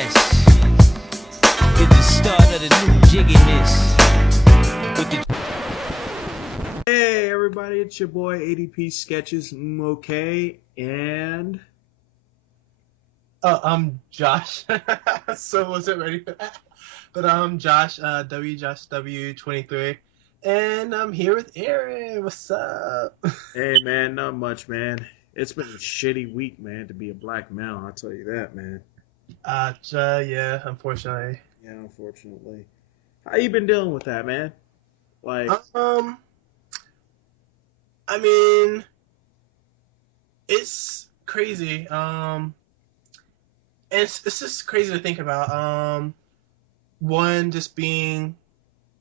Yes, it's the start of the new jigginess. With the Hey everybody, it's your boy ADPsketchesmmkay, and I'm Josh. So wasn't ready for that. But I'm Josh, Josh W23. And I'm here with Aaron. What's up? hey man, not much, man. It's been a shitty week, man, to be a black male. I'll tell you that, man. Yeah, unfortunately. Yeah, unfortunately. How you been dealing with that, man? Like, I mean, it's crazy. It's just crazy to think about. One, just being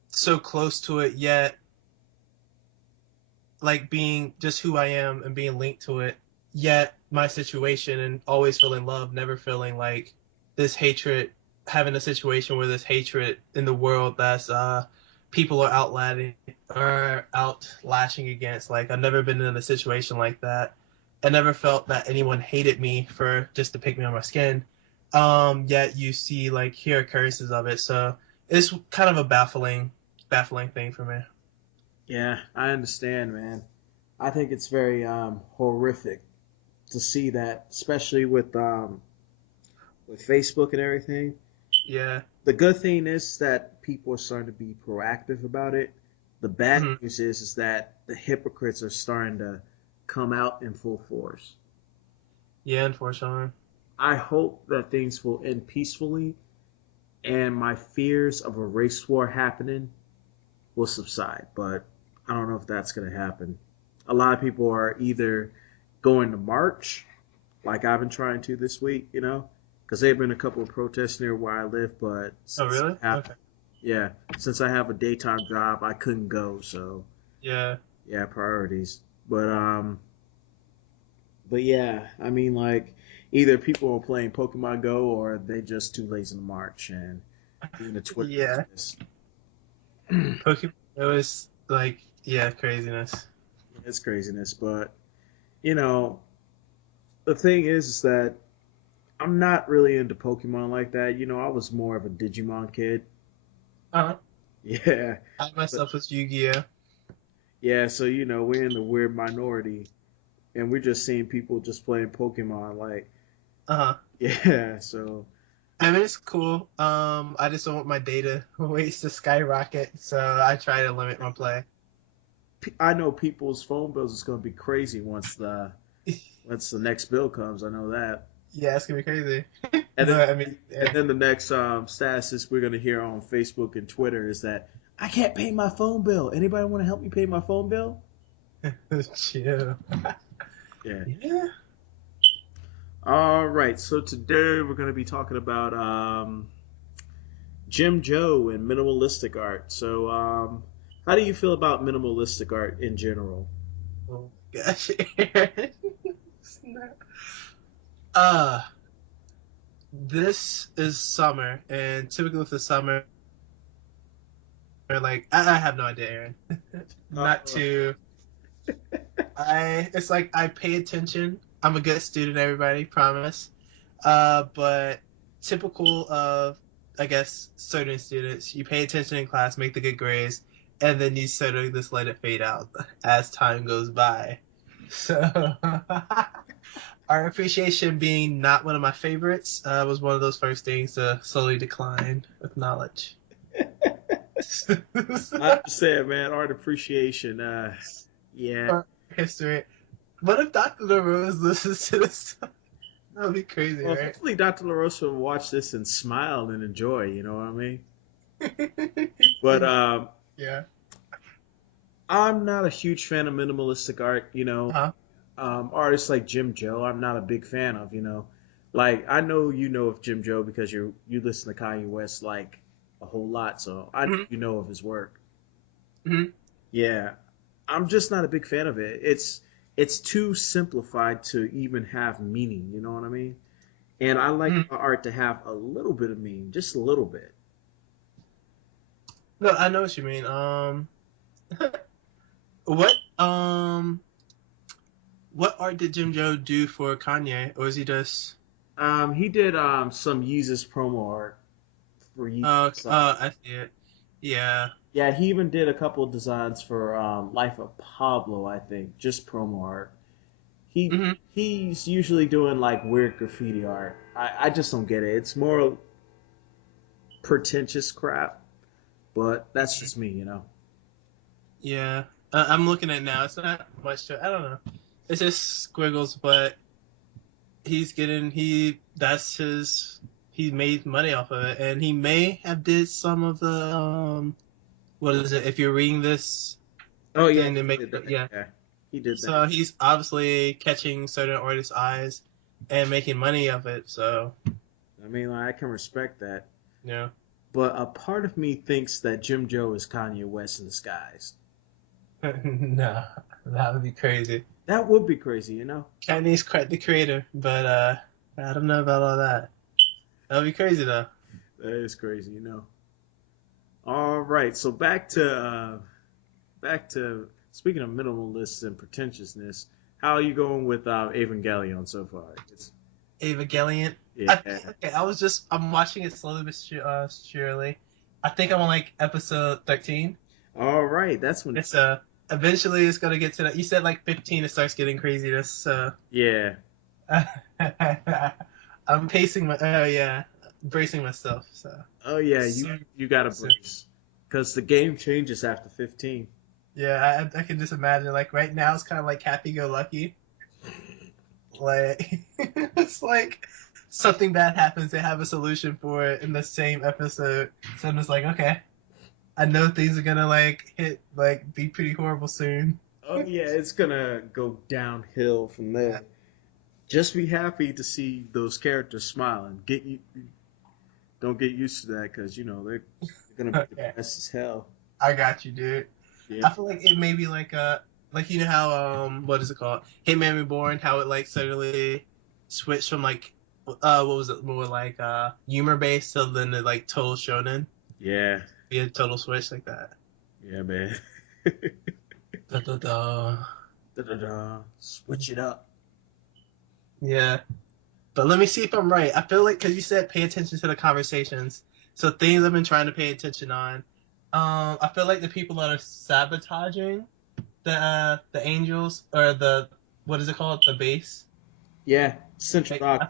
so close to it, yet like being just who I am and being linked to it, yet my situation and always feeling love, never feeling like this hatred, having a situation where there's hatred in the world that's people are out lashing against. Like, I've never been in a situation like that. I never felt that anyone hated me for just to pick me on my skin. Yet you see, like, hear occurrences of it. So it's kind of a baffling thing for me. yeah, I understand, man. I think it's very horrific to see that, especially with Facebook and everything. Yeah. The good thing is that people are starting to be proactive about it. The bad Mhm. news is that the hypocrites are starting to come out in full force. Yeah, unfortunately. I hope that things will end peacefully and my fears of a race war happening will subside, but I don't know if that's going to happen. A lot of people are either going to march, like I've been trying to this week, because there have been a couple of protests near where I live, but Oh, really? Okay. yeah, since I have a daytime job, I couldn't go, so Yeah. yeah, priorities. But yeah, I mean, like, either people are playing Pokemon Go or they just too lazy to march and doing the Twitter. Yeah. Pokemon, it was like, yeah, craziness. It's craziness, but you know, the thing is that I'm not really into Pokemon like that. I was more of a Digimon kid. Uh-huh. Yeah, I but myself was Yu-Gi-Oh! yeah, so we're in the weird minority, and we're just seeing people just playing Pokemon. Like, Uh-huh. yeah, so I mean, it's cool. I just don't want my data waste to skyrocket, so I try to limit my play. I know people's phone bills is gonna be crazy once the next bill comes. I know that. Yeah, it's gonna be crazy. And then, But I mean, and yeah. then the next status we're gonna hear on Facebook and Twitter is that I can't pay my phone bill. Anybody want to help me pay my phone bill? Chill. Yeah. Yeah. All right. So today we're gonna be talking about Jim Joe and minimalistic art. So how do you feel about minimalistic art in general? Oh gosh. Snap. uh, this is summer, and typically with the summer, like I have no idea, Aaron. Uh, Not to it's like I pay attention. I'm a good student, everybody, promise. But typical of, I guess, certain students, you pay attention in class, make the good grades, and then you sort of just let it fade out as time goes by. So art appreciation being not one of my favorites was one of those first things to slowly decline with knowledge. I understand, man. Art appreciation. Yeah. Art history. What if Dr. LaRose listens to this? That would be crazy, Well, right? hopefully Dr. LaRosa will watch this and smile and enjoy. You know what I mean? But Yeah. I'm not a huge fan of minimalistic art. Huh? Artists like Jim Joe, I'm not a big fan of. Like I know of Jim Joe because you listen to Kanye West like a whole lot, so I know Mm-hmm. you know of his work. Mm-hmm. Yeah, I'm just not a big fan of it. It's too simplified to even have meaning. You know what I mean? And I like Mm-hmm. my art to have a little bit of meaning, just a little bit. No, I know what you mean. What what art did Jim Joe do for Kanye, or is he just? He did some Yeezus promo art for Yeezus. I see it. Yeah. Yeah, he even did a couple of designs for Life of Pablo, I think, just promo art. Hmm. He's usually doing like weird graffiti art. I just don't get it. It's more pretentious crap, but that's just me, you know. Yeah. I'm looking at it now. It's not much to. I don't know. It's just squiggles, but that's his. He made money off of it, and he may have did some of the what is it? If you're reading this Oh yeah, thing, they he make did that. yeah. Yeah, he did that. So he's obviously catching certain artists' eyes and making money of it. So I mean, like, I can respect that, yeah. but a part of me thinks that Jim Joe is Kanye West in disguise. No, that would be crazy. That would be crazy, you know. Kanye's quite the creator, but I don't know about all that. That would be crazy though. That is crazy, you know. All right, so back to speaking of minimalists and pretentiousness. How are you going with Evangelion so far? Evangelion. Yeah. I'm watching it slowly but surely. I think I'm on like episode 13. All right, that's when. It's eventually it's gonna get to that. You said like 15 it starts getting craziness. So Yeah. I'm bracing myself. So Oh yeah, So- you got to so- brace because the game changes after 15. yeah, I can just imagine like right now it's kind of like happy go lucky. Like it's like something bad happens, they have a solution for it in the same episode. So I'm just like, okay, I know things are gonna be pretty horrible soon. Oh yeah, it's gonna go downhill from there. Just be happy to see those characters smiling. Don't get used to that because you know they're gonna be Okay. depressed as hell. I got you, dude. Yeah. I feel like it may be like you know how what is it called? Hitman Reborn, how it like suddenly switched from like what was it, more like humor based to then the like total shonen. Yeah. Be a total switch like that. Yeah, man. Da, da, da. Da-da-da. Switch it up. Yeah. But let me see if I'm right. I feel like because you said pay attention to the conversations, so things I've been trying to pay attention on. I feel like the people that are sabotaging the angels or the what is it called, the base. Yeah. Central Like, I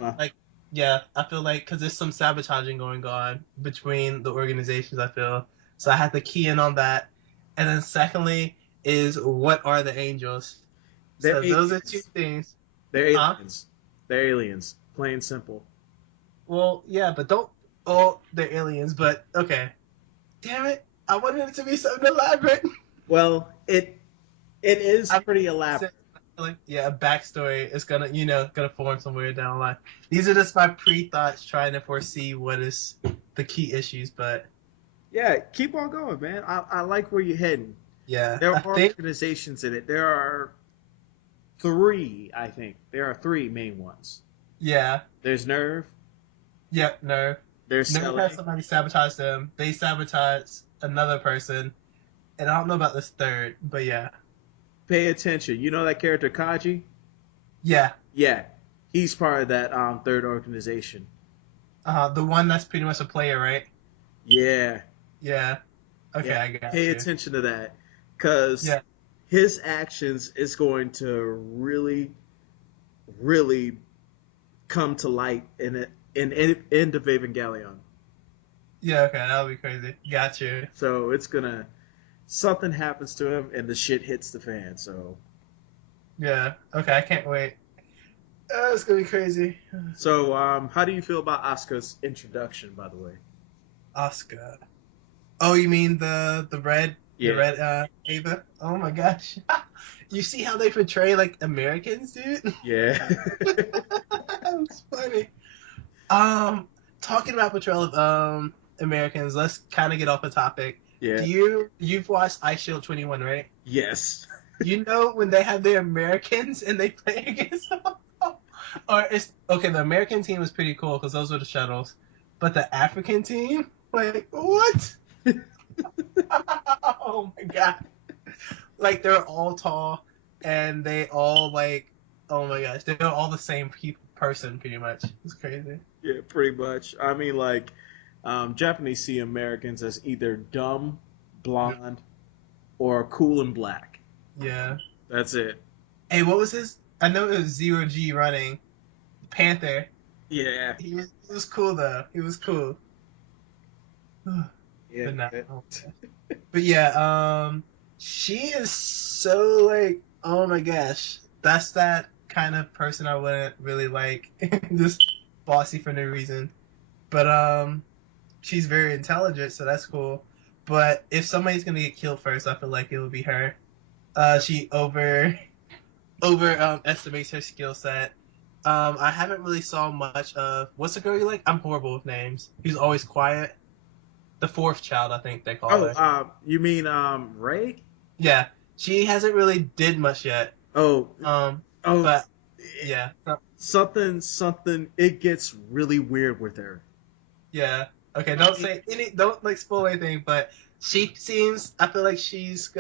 Dogma. I feel like because there's some sabotaging going on between the organizations. I feel so. I have to key in on that, and then secondly is what are the angels? They're So those are aliens. two things. They're Huh? aliens. They're aliens. Plain and simple. Well, yeah, but don't. Oh, they're aliens, but okay. Damn it! I wanted it to be something elaborate. Well, it is I'm- pretty elaborate. Like, yeah, a backstory is gonna form somewhere down the line. These are just my pre-thoughts, trying to foresee what is the key issues. But Yeah, keep on going, man. I like where you're heading. yeah, There I are think organizations in it. There are three, I think. There are three main ones. yeah, There's Nerve. yep, no. There's Never Sally. had somebody sabotage them. They sabotage another person, and I don't know about this third, but yeah, Pay attention. You know that character Kaji? yeah. Yeah, he's part of that third organization. The one that's pretty much a player, right? Yeah. Yeah. Okay, Yeah. I got Pay you. attention to that, because Yeah. his actions is going to really, really come to light in end of Evangelion. Yeah, okay, that'll be crazy. Got you. So it's gonna something happens to him and the shit hits the fan. So Yeah. Okay, I can't wait. It's gonna be crazy. how do you feel about Asuka's introduction, by the way? Oscar. Oh, you mean the red Yeah. the red Ava? Oh my gosh. You see how they portray like Americans, dude? Yeah. That's funny. Talking about portrayal of Americans, let's kind of get off the topic. Yeah. You've watched Ice Shield 21, right? Yes. You know when they have the Americans and they play against them? Or it's okay, the American team was pretty cool because those were the shuttles. But the African team? Like, what? Oh my god. Like they're all tall and they all like, oh my gosh, they're all the same person, pretty much. It's crazy. Yeah, pretty much. I mean, like, Japanese see Americans as either dumb, blonde, or cool and black. Yeah. That's it. Hey, what was his? I know it was Zero G running. Panther. Yeah. He was cool though. He was cool. Yeah. But, nah, oh, but yeah, she is so like, oh my gosh, that's that kind of person I wouldn't really like. Just bossy for no reason. But she's very intelligent, so that's cool. But if somebody's gonna get killed first, I feel like it would be her. She estimates her skill set. I haven't really saw much of what's the girl you like? I'm horrible with names. Who's always quiet. The fourth child, I think they call her. You mean Ray? Yeah, she hasn't really did much yet. But yeah, something. It gets really weird with her. Yeah. Okay. Don't like spoil anything. But she seems. I feel like she's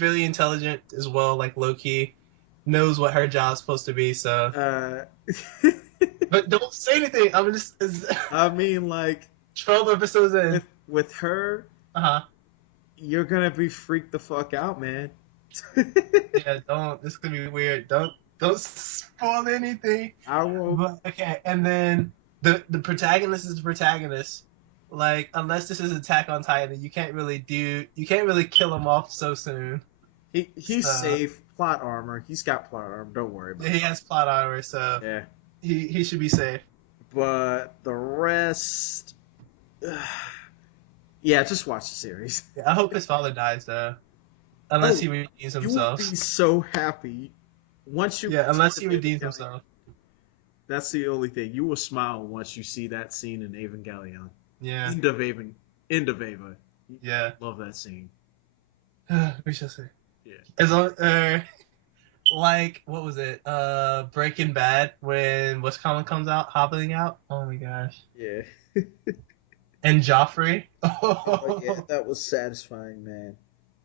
really intelligent as well. Like low key, knows what her job's supposed to be. So. But don't say anything. I mean, like 12 episodes in. With her, you're gonna be freaked the fuck out, man. Yeah, don't. This is gonna be weird. Don't spoil anything. I won't. But, okay, and then the protagonist is the protagonist. Like, unless this is Attack on Titan, you can't really kill him off so soon. He's safe. Plot armor. He's got plot armor. Don't worry about it. He has plot armor, so yeah, he should be safe. But the rest. Yeah, just watch the series. Yeah, I hope his father dies though, unless he redeems himself. You will be so happy once you. Yeah, unless he redeems himself. That's the only thing. You will smile once you see that scene in Evangelion. Yeah. End of Eva. Yeah. Love that scene. We shall see. Yeah. As long, like what was it? Breaking Bad when what's comes out, hobbling out. Oh my gosh. Yeah. And Joffrey. Oh yeah, that was satisfying, man.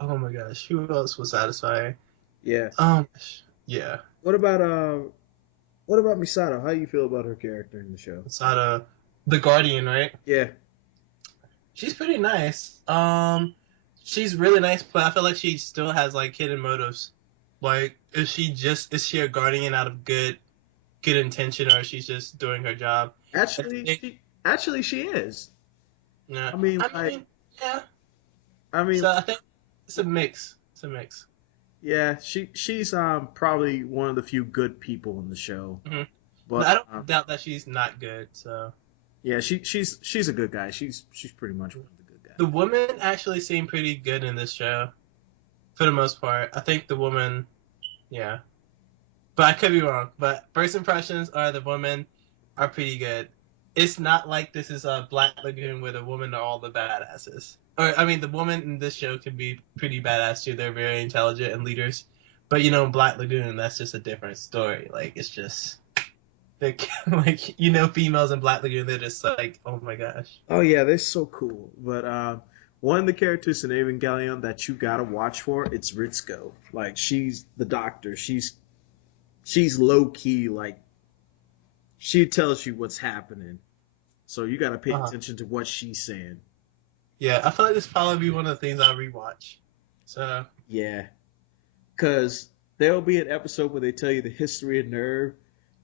Oh my gosh, who else was satisfying? Yeah. Yeah. What about Misato? How do you feel about her character in the show? Misato, the Guardian, right? Yeah. She's pretty nice. She's really nice, but I feel like she still has like hidden motives. Like, is she a guardian out of good intention, or is she just doing her job? Actually, she is. Yeah. I mean, yeah. I mean, so I think it's a mix. Yeah, she's probably one of the few good people in the show. Mm-hmm. But I don't doubt that she's not good. So. Yeah, she's a good guy. She's pretty much one of the good guys. The women actually seem pretty good in this show, for the most part. I think the woman, yeah, but I could be wrong. But first impressions are the women are pretty good. It's not like this is a Black Lagoon where the women are all the badasses. Or I mean, the women in this show can be pretty badass too. They're very intelligent and leaders. But in Black Lagoon, that's just a different story. Like it's just. Like females in Black Lagoon, they're just like, oh my gosh. Oh yeah, they're so cool. But one of the characters in Evangelion that you gotta watch for, it's Ritsuko. Like she's the doctor. She's low key. Like she tells you what's happening, so you gotta pay attention to what she's saying. Yeah, I feel like this probably be one of the things I rewatch. So yeah, because there'll be an episode where they tell you the history of Nerve.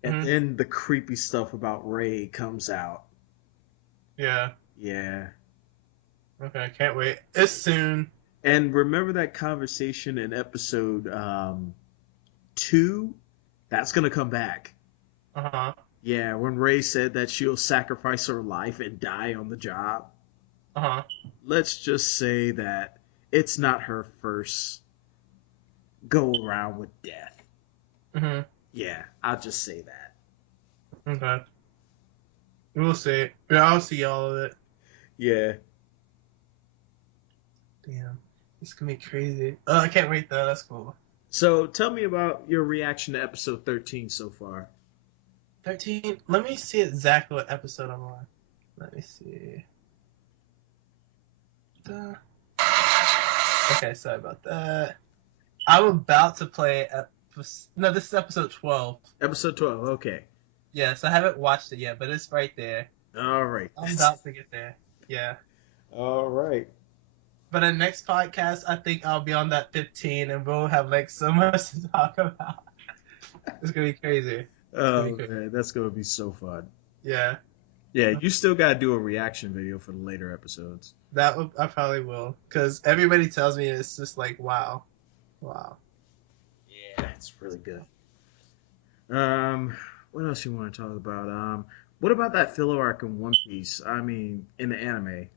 And then the creepy stuff about Ray comes out. Yeah. Yeah. Okay, can't wait. It's soon. And remember that conversation in episode 2? That's going to come back. Uh-huh. Yeah, when Ray said that she'll sacrifice her life and die on the job. Uh-huh. Let's just say that it's not her first go around with death. Mm-hmm. Yeah, I'll just say that. Okay. We'll see. Yeah, I'll see all of it. Yeah. Damn. It's gonna be crazy. Oh, I can't wait though. That's cool. So, tell me about your reaction to episode 13 so far. 13? Let me see exactly what episode I'm on. Let me see. Okay, sorry about that. I'm about to play... No, this is episode 12. Episode 12, okay. Yes, I haven't watched it yet, but it's right there. All right. I'm about to get there. Yeah. All right. But the next podcast, I think I'll be on that 15, and we'll have like so much to talk about. It's gonna be crazy. It's gonna be Oh crazy. man, that's gonna be so fun. Yeah, Yeah, you still gotta do a reaction video for the later episodes. I probably will, because everybody tells me it's just like wow, wow. Yeah, it's really good. What else you want to talk about? What about that filler arc in One Piece? I mean, in the anime,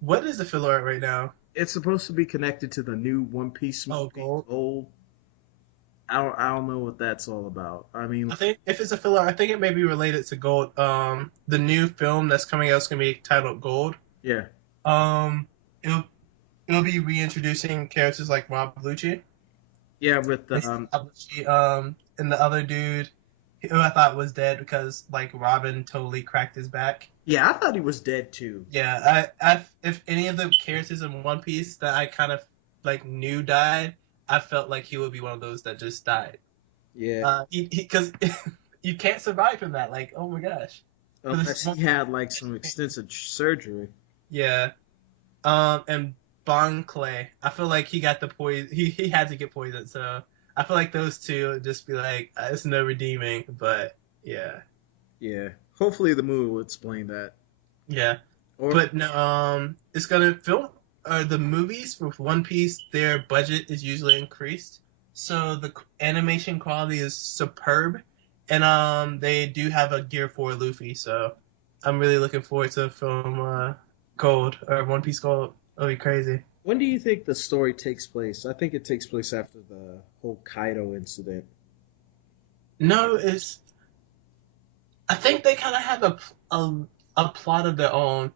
What is the filler art right now? it's supposed to be connected to the new One Piece Oh, movie, Gold. Gold. I don't know what that's all about. I mean, I think if it's a filler, I think it may be related to Gold. The new film that's coming out is gonna be titled Gold. yeah, Um, it'll be reintroducing characters like Rob Lucci. yeah, with And the other dude who I thought was dead because like Robin totally cracked his back. yeah, I thought he was dead too. Yeah, if any of the characters in One Piece that I kind of like knew died, I felt like he would be one of those that just died. Yeah, Because you can't survive from that. Like, oh my gosh. unless he had like some extensive surgery. Yeah. And Bon Clay, I feel like he got the poison. He had to get poisoned. So I feel like those two would just be like, it's no redeeming. But yeah, Yeah, hopefully the movie will explain that. yeah. Or But no, it's gonna film. The movies with One Piece, their budget is usually increased, so the animation quality is superb, and they do have a Gear 4 Luffy. So I'm really looking forward to film Gold or One Piece Gold. It'll be crazy. when do you think the story takes place? I think it takes place after the whole Kaido incident. No, it's. I think they kind of have a plot of their own.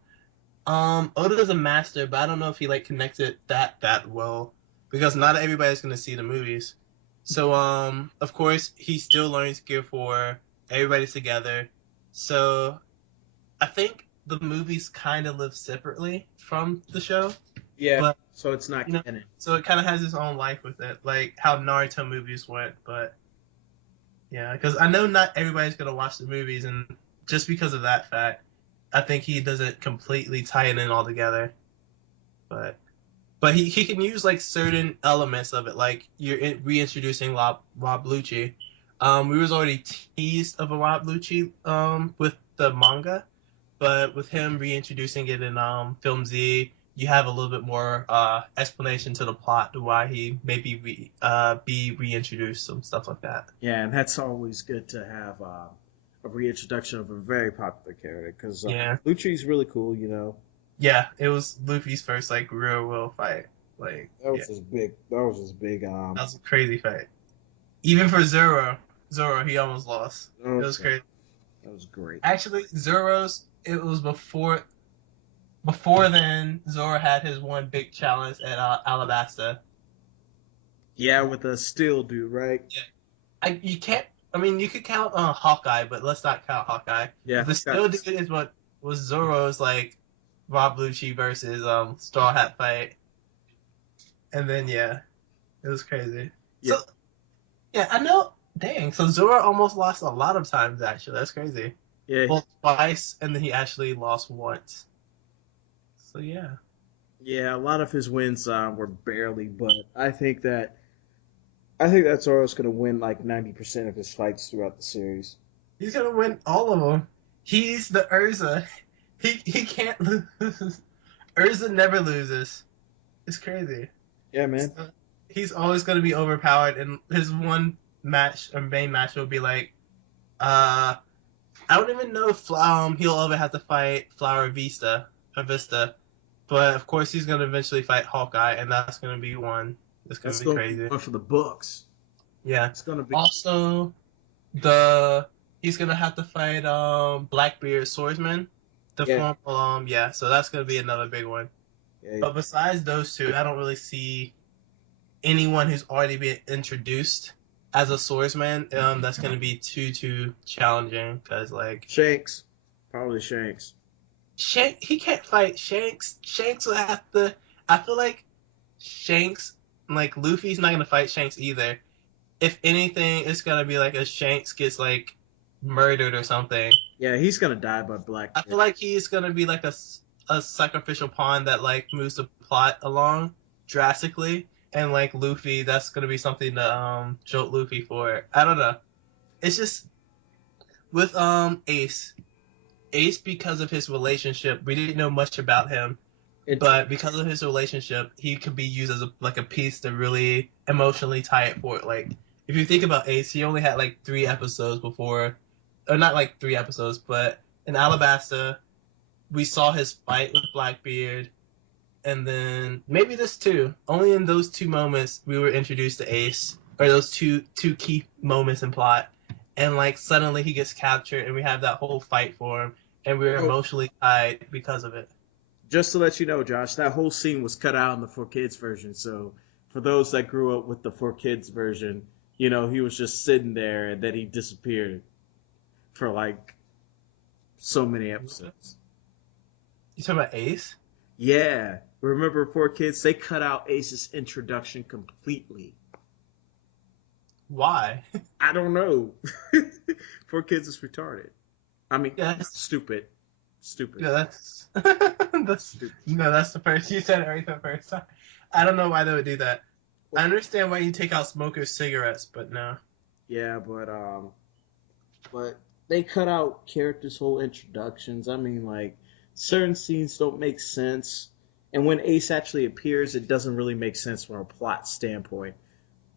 Oda's a master, but I don't know if he like connected that well because not everybody's gonna see the movies. So of course he still learns Gear 4. Everybody's together. So I think the movies kind of live separately from the show. Yeah, But, so it's not you know, canon. So it kind of has its own life with it, like how Naruto movies went. But yeah, because I know not everybody's gonna watch the movies, and just because of that fact, I think he doesn't completely tie it in all together. But he can use like certain elements of it, like you're reintroducing Rob Lucci. We was already teased of a Rob Lucci with the manga, but with him reintroducing it in Film Z, you have a little bit more explanation to the plot to why he may be reintroduced, some stuff like that. Yeah, and that's always good to have a reintroduction of a very popular character because Yeah. Lucci's really cool. You know, Yeah, it was Luffy's first like real world fight. Like that was yeah, his big. That was his big. that was a crazy fight. Even for Zoro, he almost lost. It was crazy. That was great. Actually, it was before then. Zoro had his one big challenge at Alabasta. Yeah, with the steel dude, right? You can't. I mean, you could count Hawkeye, but let's not count Hawkeye. Yeah, The still dude is what was Zoro's like Rob Lucci versus Straw Hat fight, and then yeah, it was crazy. Yeah. So yeah, I know. Dang, so Zoro almost lost a lot of times. Actually, that's crazy. Yeah, Well, twice, and then he actually lost once. So yeah. yeah. A lot of his wins were barely, but I think that Zoro's gonna win like 90% of his fights throughout the series. He's gonna win all of them. He's the Urza. He can't lose. Urza never loses. It's crazy. Yeah, man. So he's always gonna be overpowered, and his one match or main match will be like, I don't even know if he'll ever have to fight Flower Vista, but of course he's gonna eventually fight Hawkeye, and that's gonna be one. It's gonna That's be gonna crazy. be one for the books. Yeah. It's gonna be. Also, he's gonna have to fight Blackbeard Swordsman. Yeah. So that's gonna be another big one. Yeah, But besides those two, I don't really see anyone who's already been introduced as a swordsman. That's gonna be too challenging because like Shanks, probably Shanks. He can't fight Shanks. Shanks will have to. I feel like Shanks, like Luffy's not gonna fight Shanks either. If anything, it's gonna be like a Shanks gets like murdered or something. Yeah, he's gonna die by Black. I feel like he's gonna be like a sacrificial pawn that like moves the plot along drastically, and like Luffy, that's gonna be something to jolt Luffy for. I don't know. It's just with Ace. Ace, because of his relationship, we didn't know much about him, but because of his relationship, he could be used as a piece to really emotionally tie it for it. Like if you think about Ace, he only had like 3 episodes before, or not like 3 episodes, but in Alabasta, we saw his fight with Blackbeard, and then maybe this too. Only in those 2 moments we were introduced to Ace, or those two key moments in plot, and like suddenly he gets captured, and we have that whole fight for him, and we're emotionally tied because of it. Just to let you know, Josh, that whole scene was cut out in the 4Kids version. So for those that grew up with the 4Kids version, he was just sitting there and then he disappeared for like so many episodes. You talking about Ace? Yeah. Remember 4Kids? They cut out Ace's introduction completely. Why? I don't know. 4Kids is retarded. I mean, stupid. Yeah, that's stupid. No, that's the first. You said it right the first time. I don't know why they would do that. I understand why you take out smokers' cigarettes, but no. Yeah, but they cut out characters' whole introductions. I mean, like, certain scenes don't make sense, and when Ace actually appears, it doesn't really make sense from a plot standpoint.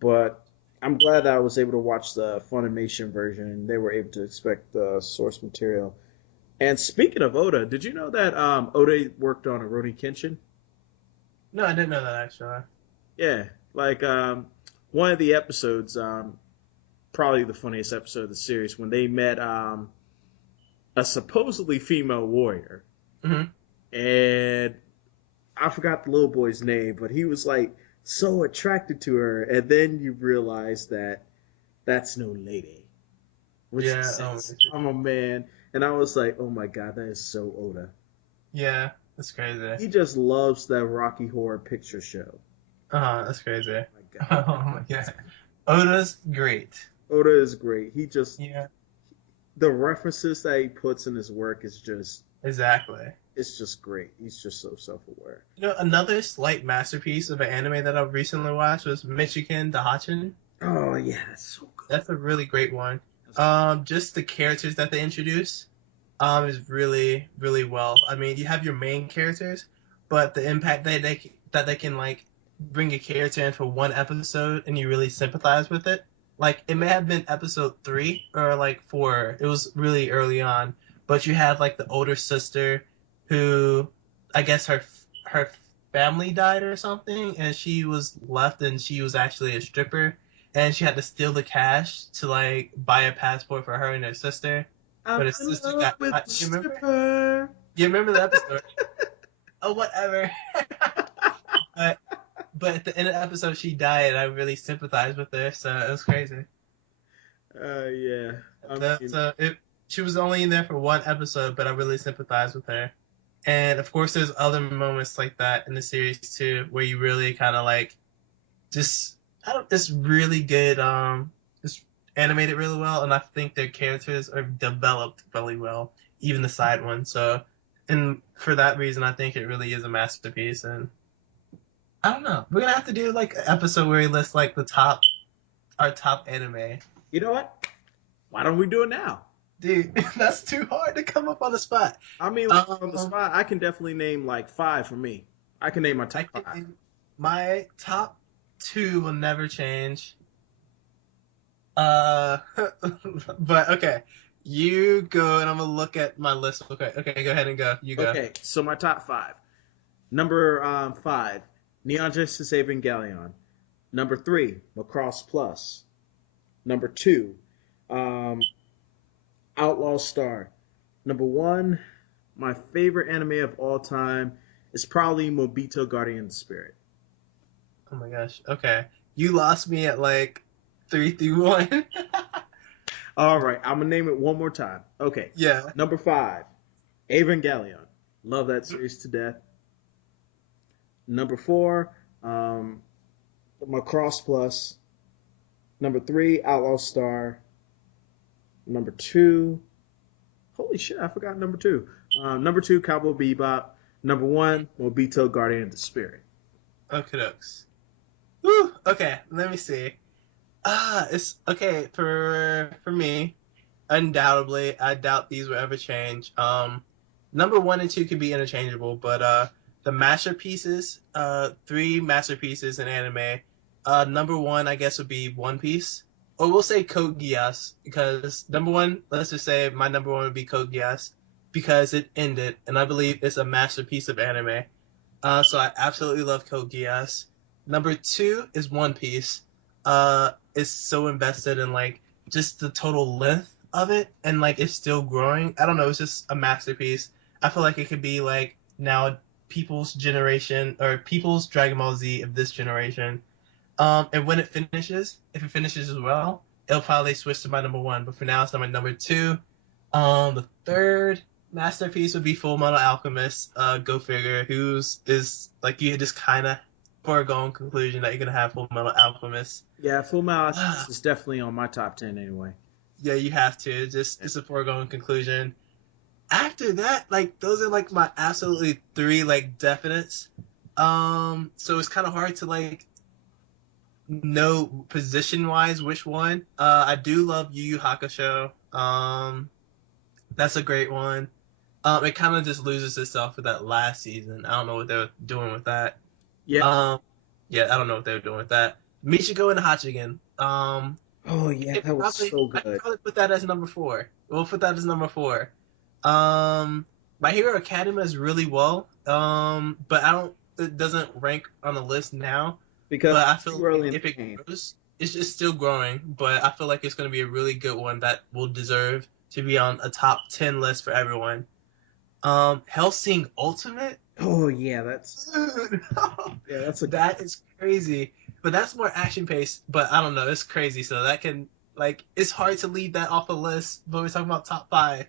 But I'm glad that I was able to watch the Funimation version, and they were able to expect the source material. And speaking of Oda, did you know that Oda worked on Rurouni Kenshin? No, I didn't know that actually. Yeah, like one of the episodes, probably the funniest episode of the series, when they met a supposedly female warrior, and I forgot the little boy's name, but he was like so attracted to her, and then you realize that that's no lady. Which says, I'm a man. And I was like, oh my god, that is so Oda. Yeah, that's crazy. He just loves that Rocky Horror Picture Show. That's crazy. Oh my god. Oh my god. Oda's great. Oda is great. He just, yeah. The references that he puts in his work is just... Exactly. It's just great. He's just so self-aware. Another slight masterpiece of an anime that I've recently watched was Michigan Dahachin. Oh yeah, that's so good. That's a really great one. Just the characters that they introduce is really, really well. I mean, you have your main characters, but the impact that they can like bring a character in for 1 episode and you really sympathize with it. Like it may have been episode 3 or like 4. It was really early on, but you have like the older sister who, I guess her family died or something, and she was left, and she was actually a stripper. And she had to steal the cash to like buy a passport for her and her sister. But her sister got. You remember? You remember the episode? Oh, whatever. but at the end of the episode, she died. I really sympathized with her, so it was crazy. Yeah. She was only in there for 1 episode, but I really sympathized with her. And of course, there's other moments like that in the series too, where you really kind of like just. It's really good. It's animated really well, and I think their characters are developed really well, even the side ones. So, and for that reason, I think it really is a masterpiece. And I don't know, we're gonna have to do like an episode where we list like our top anime. You know what? Why don't we do it now? Dude, that's too hard to come up on the spot. I mean, on the spot, I can definitely name like 5 for me. I can name my top 5. My top 2 will never change. But okay, you go, and I'm gonna look at my list. Okay, go ahead and go. You go. Okay, so my top 5. Number 5, Neon Genesis Evangelion. Number 3, Macross Plus. Number 2, Outlaw Star. Number 1, my favorite anime of all time is probably Mobito Guardian of the Spirit. Oh my gosh. Okay. You lost me at like 3 through 1. All right. I'm going to name it one more time. Okay. Yeah. Number 5, Evangelion. Love that series to death. Number 4, Macross Plus. Number 3, Outlaw Star. Number 2. Holy shit, I forgot number 2. Number 2, Cowboy Bebop. Number 1, Mobito, Guardian of the Spirit. Okay, dokes. Woo. Okay, let me see. It's okay for me. Undoubtedly, I doubt these will ever change. Number 1 and 2 can be interchangeable, but the masterpieces, 3 masterpieces in anime. Number 1, I guess, would be One Piece, or we'll say Code Geass, because number 1, let's just say my number 1 would be Code Geass, because it ended, and I believe it's a masterpiece of anime. So I absolutely love Code Geass. Number 2 is One Piece. It's so invested in like just the total length of it, and like it's still growing. I don't know, it's just a masterpiece. I feel like it could be like now people's generation or people's Dragon Ball Z of this generation. And when it finishes, if it finishes as well, it'll probably switch to my number 1. But for now, it's my number 2. The third masterpiece would be Full Metal Alchemist. Go figure. Is like you just kind of foregone conclusion that you're gonna have Full Metal Alchemist. Yeah, Full Metal Alchemist is definitely on my top 10 anyway. Yeah, you have to. It's a foregone conclusion. After that, like those are like my absolutely 3 like definites. So it's kind of hard to like know position wise which one. I do love Yu Yu Hakusho. That's a great one. It kind of just loses itself with that last season. I don't know what they were doing with that. Yeah. Yeah, I don't know what they were doing with that. Michiko and Hachigen. Oh yeah, that was so good. I'd probably put that as number 4. We'll put that as number 4. My Hero Academia is really well. But it doesn't rank on the list now. Because but I feel like if it grows, it's just still growing. But I feel like it's going to be a really good one that will deserve to be on a top 10 list for everyone. Hellsing Ultimate. Oh yeah, that's that is crazy. But that's more action paced. But I don't know, it's crazy. So that can it's hard to leave that off the list. But we're talking about top 5.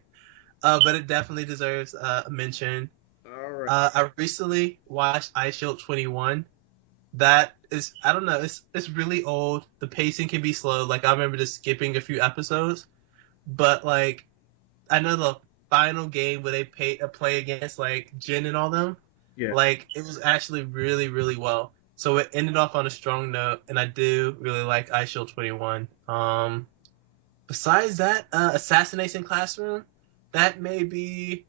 But it definitely deserves a mention. All right. I recently watched Ice Shield 21. That is, I don't know, it's really old. The pacing can be slow. Like I remember just skipping a few episodes. But like, I know the final game where they play against like Jin and all them. Yeah. Like it was actually really, really well. So it ended off on a strong note, and I do really like Ice Shield 21. Besides that, Assassination Classroom, that may be.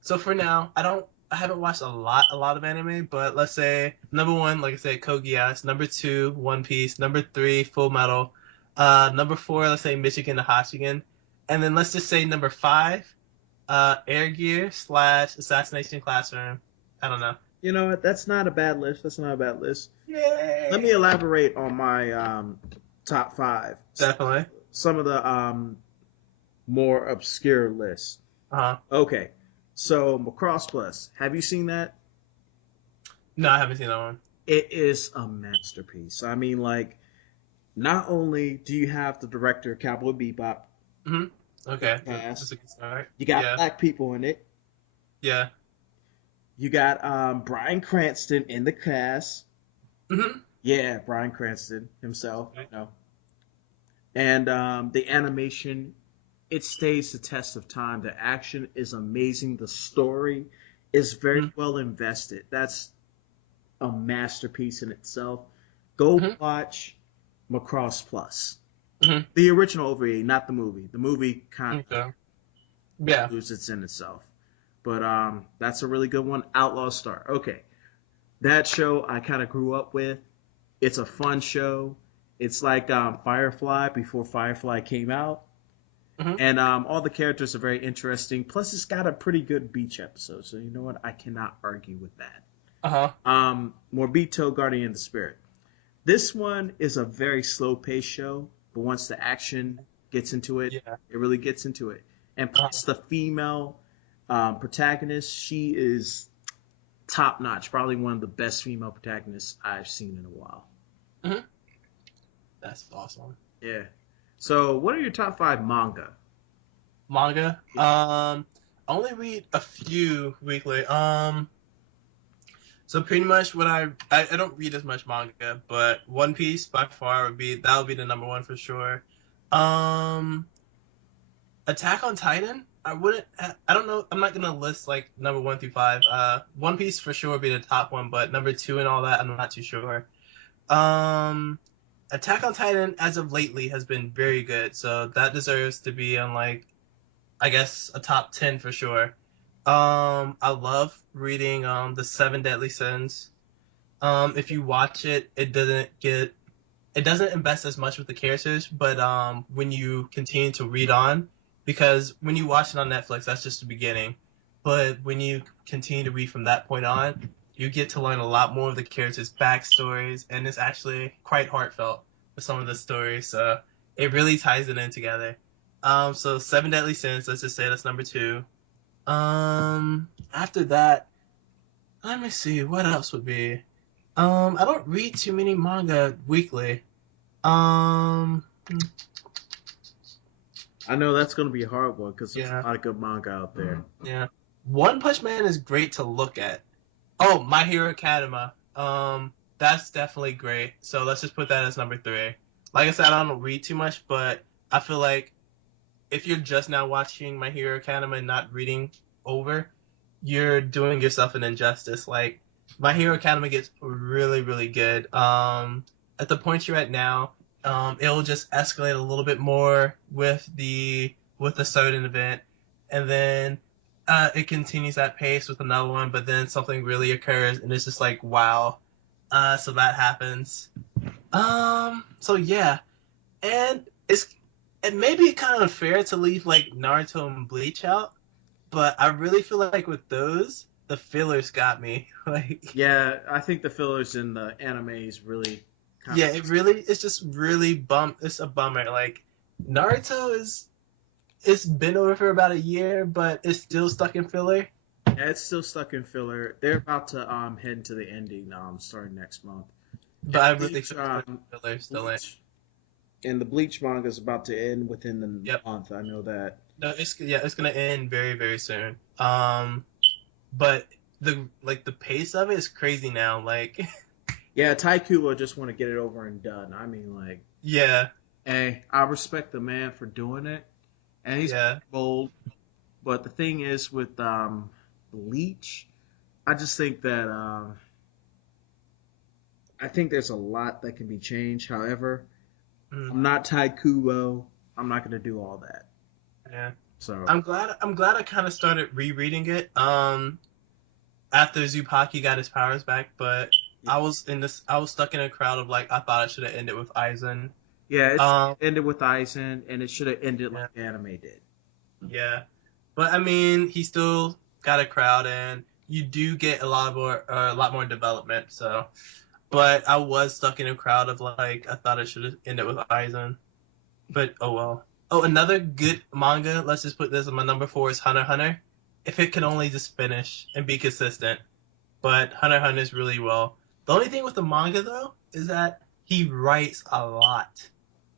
So for now, I haven't watched a lot of anime, but let's say number 1, like I said, Code Geass. Number 2, One Piece. Number 3, Full Metal. Number 4, let's say Michigan to Hachigen. And then let's just say number 5, Air Gear / Assassination Classroom. I don't know. You know what? That's not a bad list. Yay! Let me elaborate on my top 5. Definitely. Some of the more obscure lists. Okay. So, Macross Plus. Have you seen that? No, I haven't seen that one. It is a masterpiece. I mean, like, not only do you have the director Cowboy Bebop. Mm-hmm. Okay. Cast, that's a good start. you got black people in it. Yeah. You got Bryan Cranston in the cast. Mm-hmm. Yeah, Bryan Cranston himself. Right. No. And the animation, it stays the test of time. The action is amazing. The story is very well invested. That's a masterpiece in itself. Go watch Macross Plus. The original OVA, not the movie. The movie kind of loses in itself. But that's a really good one. Outlaw Star. Okay. That show I kind of grew up with. It's a fun show. It's like Firefly before Firefly came out. And all the characters are very interesting. Plus, it's got a pretty good beach episode. So, you know what? I cannot argue with that. Morbito, Guardian of the Spirit. This one is a very slow-paced show. But once the action gets into it, it really gets into it. And plus, the female protagonist, she is top-notch. Probably one of the best female protagonists I've seen in a while. That's awesome. Yeah. So, what are your top 5 manga? Manga? I only read a few weekly. So pretty much what I don't read as much manga, but One Piece by far would be the number 1 for sure. Attack on Titan. I wouldn't. I don't know. I'm not gonna list like number 1 through 5. One Piece for sure would be the top one, but number 2 and all that, I'm not too sure. Attack on Titan as of lately has been very good, so that deserves to be on like, I guess, a top 10 for sure. I love reading the Seven Deadly Sins. If you watch it, it doesn't invest as much with the characters, but when you continue to read on, because when you watch it on Netflix, that's just the beginning. But when you continue to read from that point on, you get to learn a lot more of the characters' backstories, and it's actually quite heartfelt with some of the stories. So it really ties it in together. So Seven Deadly Sins, let's just say that's number 2. After that, let me see, what else would be? I don't read too many manga weekly. I know that's going to be a hard one because there's Yeah. a lot of good manga out there. Yeah. One Punch Man is great to look at. Oh, My Hero Academia. That's definitely great. So let's just put that as number 3. Like I said, I don't read too much, but I feel like if you're just now watching My Hero Academia and not reading over, you're doing yourself an injustice. Like, My Hero Academia gets really, really good. At the point you're at now, it'll just escalate a little bit more with a certain event, and then it continues that pace with another one, but then something really occurs, and it's just like, wow. So that happens. So yeah, and it may be kind of unfair to leave like Naruto and Bleach out, but I really feel like with those, the fillers got me. Like, Yeah, I think the fillers in the animes really. yeah, it's just really it's a bummer. Like, it's been over for about a year, but it's still stuck in filler. Yeah, it's still stuck in filler. They're about to head into the ending starting next month. But I And really Bleach, feel like filler still in. And the Bleach manga is about to end within the Yep. month. I know that. No, it's gonna end very, very soon. But the pace of it is crazy now. Like, Yeah, Taikubo just want to get it over and done. I mean, like, yeah, hey, I respect the man for doing it, and he's yeah, bold. But the thing is with Bleach, I just think that I think there's a lot that can be changed. However, I'm not Taikubo. I'm not going to do all that. yeah. So I'm glad I kind of started rereading it. After Zupaki got his powers back, but I was stuck in a crowd of like, I thought I should have ended with Aizen. yeah, it ended with Aizen, and it should have ended like the anime did. Yeah, but I mean, he still got a crowd, and you do get a lot more development. So, but I was stuck in a crowd of like, I thought I should have ended with Aizen, but oh well. Oh, another good manga. Let's just put this on my number 4 is Hunter x Hunter. If it can only just finish and be consistent, but Hunter x Hunter is really well. The only thing with the manga though is that he writes a lot.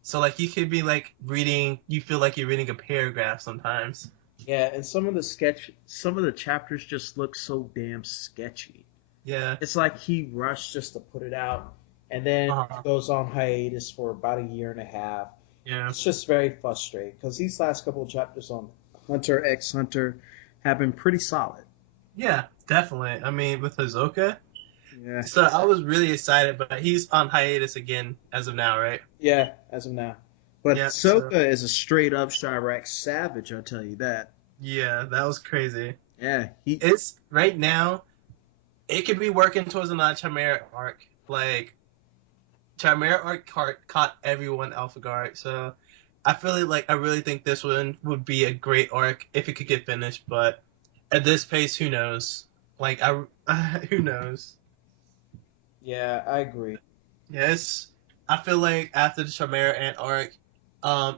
So like you could be like you feel like you're reading a paragraph sometimes. Yeah, and some of the chapters just look so damn sketchy. Yeah. It's like he rushed just to put it out, and then goes on hiatus for about a year and a half. Yeah. It's just very frustrating because these last couple of chapters on Hunter x Hunter have been pretty solid. Yeah, definitely. I mean, with Hisoka. Yeah. So I was really excited, but he's on hiatus again as of now, right? Yeah, as of now. But Yeah, Hisoka is a straight up Chirac savage, I'll tell you that. Yeah, that was crazy. Yeah, It's right now. It could be working towards another Chimera arc. Like, Chimera arc caught everyone off guard. So I really think this one would be a great arc if it could get finished. But at this pace, who knows? Like, who knows? Yeah, I agree. Yes, I feel like after the Chimera Ant arc,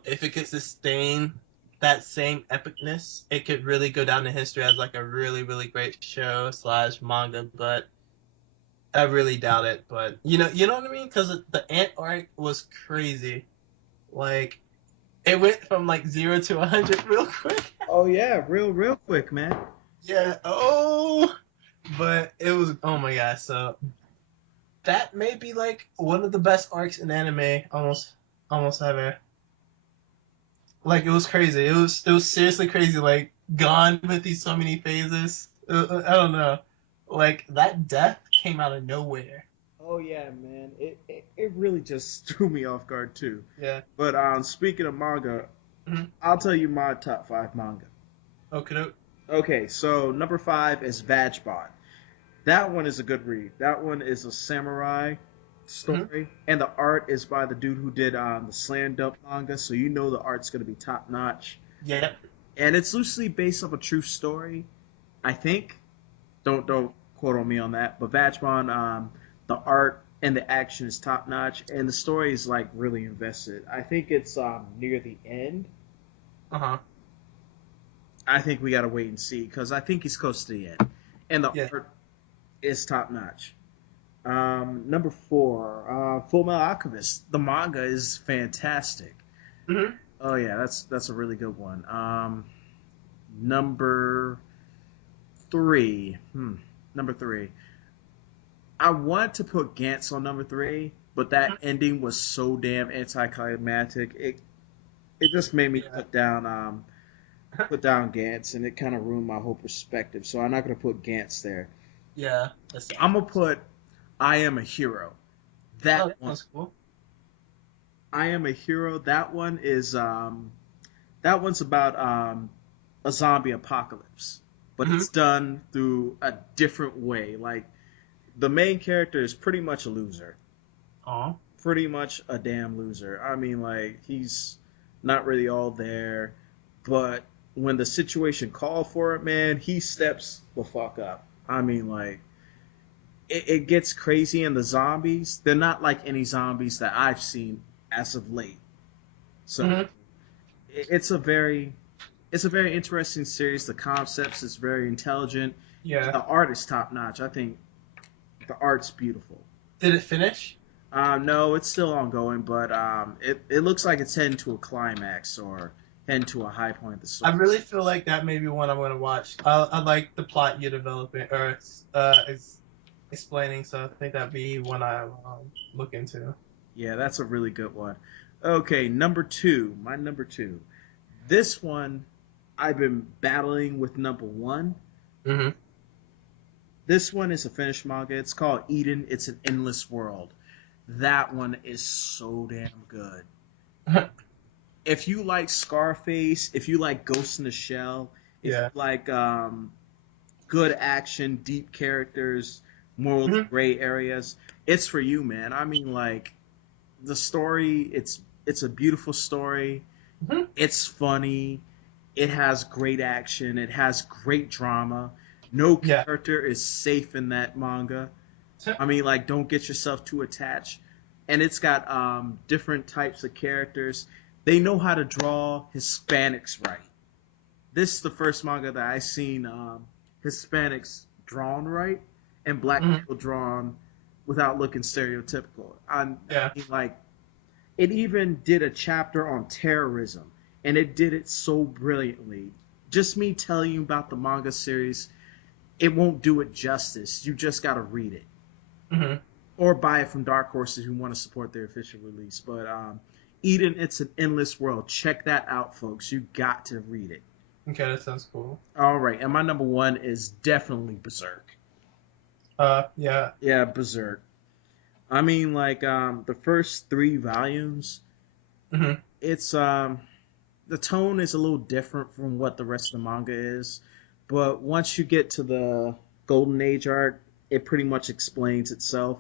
if it could sustain that same epicness, it could really go down in history as like a really, really great show / manga. But I really doubt it. But you know what I mean? Because the Ant arc was crazy. Like, it went from like 0 to 100 real quick. Oh yeah, real quick, man. Yeah. Oh, but it was. Oh my gosh. So that may be like one of the best arcs in anime almost ever. Like it was crazy. It was seriously crazy. Like gone with these so many phases. I don't know. Like that death came out of nowhere. Oh yeah, man. It really just threw me off guard too. Yeah. But speaking of manga, Mm-hmm. I'll tell you my top five manga. Okay. Okay, so number five is Vagabond. That one is a good read. That one is a samurai Mm-hmm. story, and the art is by the dude who did the Slam Dunk manga, so you know the art's gonna be top notch. Yep. And it's loosely based off a true story, I think. Don't quote on me on that. But Vagabond, the art and the action is top notch, and the story is like really invested. I think it's near the end. Uh huh. I think we gotta wait and see because I think he's close to the end, and the Yeah. art is top notch. Number four, Full Metal Alchemist. The manga is fantastic. Mm-hmm. Oh yeah, that's a really good one. Number three. Number three. I want to put Gantz on number three, but that ending was so damn anticlimactic. It just made me Yeah. put down Gantz, and it kind of ruined my whole perspective. So I'm not gonna put Gantz there. Yeah. That's I'm gonna put I Am a Hero. That that one, sounds cool. I Am a Hero. That one is that one's about a zombie apocalypse, but Mm-hmm. it's done through a different way. Like the main character is pretty much a loser, Aw. pretty much a damn loser. I mean, like he's not really all there, but when the situation called for it, man, he steps the fuck up. I mean, like it gets crazy, and the zombies, they're not like any zombies that I've seen as of late. So Mm-hmm. it's a very it's a very interesting series. The concepts is very intelligent. Yeah. The art is top notch. I think the art's beautiful. Did it finish? No, it's still ongoing, but it looks like it's heading to a climax or heading to a high point of the I story. really feel like that may be one I'm gonna watch. I like the plot you're developing or explaining, so I think that'd be one I look into. Yeah, that's a really good one. Okay, number two. My number two. This one, I've been battling with number one. Mm-hmm. This one is a finished manga. It's called Eden. It's an Endless World. That one is so damn good. If you like Scarface, if you like Ghost in the Shell, if Yeah. you like good action, deep characters, morally Mhm. gray areas, it's for you, man. I mean, like the story, it's a beautiful story. Mhm. It's funny. It has great action. It has great drama. No Yeah. character is safe in that manga. I mean, like, don't get yourself too attached. And it's got different types of characters. They know how to draw Hispanics right. This is the first manga that I've seen Hispanics drawn right and black Mhm. people drawn without looking stereotypical. I Yeah. mean, like, it even did a chapter on terrorism, and it did it so brilliantly. Just me telling you about the manga series, it won't do it justice. You just gotta read it. Mm-hmm. Or buy it from Dark Horses who want to support their official release. But Eden, it's an endless world. Check that out, folks. You got to read it. Okay, that sounds cool. All right, and my number one is definitely Berserk. Yeah. Yeah, Berserk. I mean, like the first three volumes, Mm-hmm. it's the tone is a little different from what the rest of the manga is, but once you get to the Golden Age arc, it pretty much explains itself.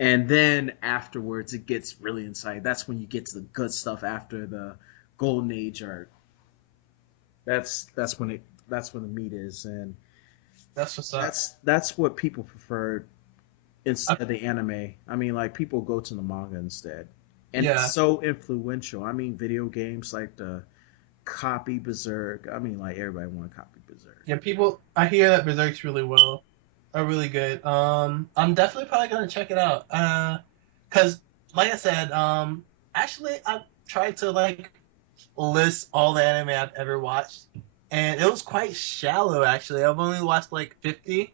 And then afterwards, it gets really inside. That's when you get to the good stuff after the Golden Age arc. That's when the meat is, and That's what's up. that's what people prefer instead of the anime. I mean, like people go to the manga instead, and Yeah. it's so influential. I mean, video games like the copy Berserk. I mean, like everybody want to copy Berserk. Yeah, people. I hear that Berserk's really well, are really good. I'm definitely probably gonna check it out. Cause like I said, actually I tried to like list all the anime I've ever watched, and it was quite shallow. Actually, I've only watched like 50.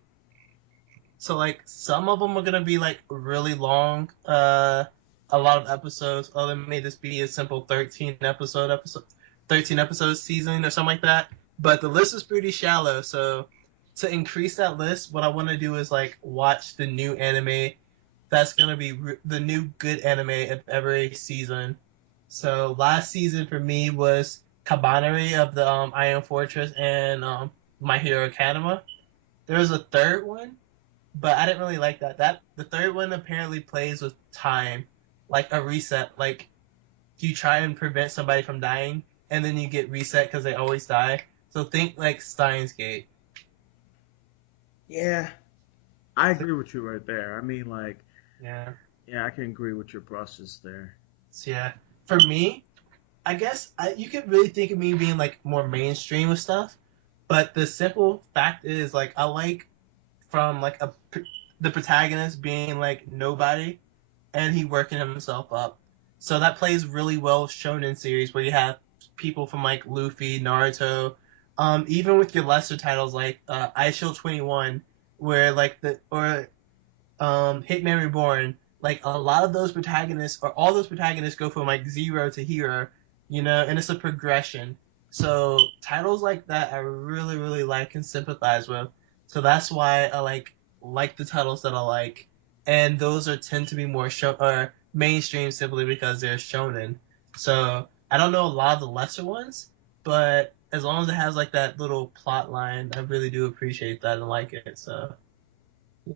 So like some of them are gonna be like really long, a lot of episodes. Other may just be a simple 13 episode. 13 episodes season or something like that. But the list is pretty shallow, so to increase that list, what I want to do is like watch the new anime that's gonna be the new good anime of every season. So last season for me was Kabaneri of the Iron Fortress and My Hero Academia. There was a third one, but I didn't really like that. The third one apparently plays with time, like a reset. Like you try and prevent somebody from dying, and then you get reset because they always die. So think like Steins Gate. Yeah, I agree with you right there. I mean, like, Yeah. yeah, I can agree with your process there. So yeah, for me, I guess you could really think of me being like more mainstream with stuff, but the simple fact is like I like from like the protagonist being like nobody and he working himself up. So that plays really well shonen series where you have people from like Luffy, Naruto, even with your lesser titles like I Shield 21, where like Hitman Reborn, like a lot of those protagonists or all those protagonists go from like zero to hero, and it's a progression. So titles like that I really really like and sympathize with. So that's why I like the titles that I like, and those are tend to be more or mainstream simply because they're shonen. So I don't know a lot of the lesser ones, but as long as it has like that little plot line, I really do appreciate that and like it. So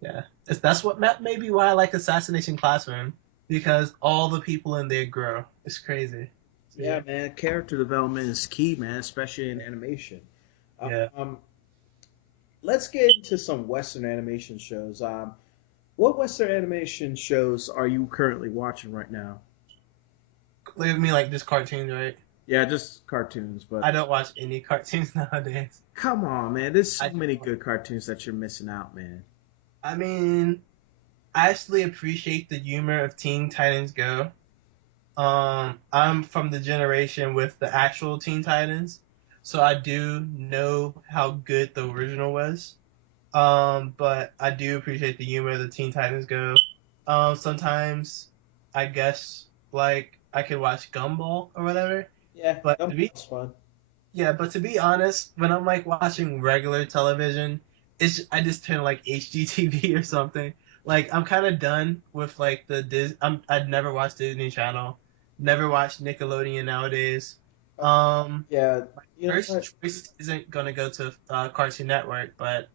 yeah, that's what maybe why I like Assassination Classroom, because all the people in there grow. It's crazy. So, Yeah, man, character development is key, man, especially in animation. yeah. Um, let's get into some Western animation shows. What Western animation shows are you currently watching right now? Leave me like just cartoons, right? Yeah, just cartoons, but I don't watch any cartoons nowadays. come on, man. There's so I many good cartoons that you're missing out, man. I mean, I actually appreciate the humor of Teen Titans Go. I'm from the generation with the actual Teen Titans, so I do know how good the original was. But I do appreciate the humor of the Teen Titans Go. Sometimes I guess like I could watch Gumball or whatever. Yeah, But that to be was fun. Yeah, but to be honest, when I'm like watching regular television, I just turn like HGTV or something. Like I'm kind of done with like I'd never watched Disney Channel, never watched Nickelodeon nowadays. Um, Yeah, my you know first what? choice isn't gonna go to Cartoon Network, but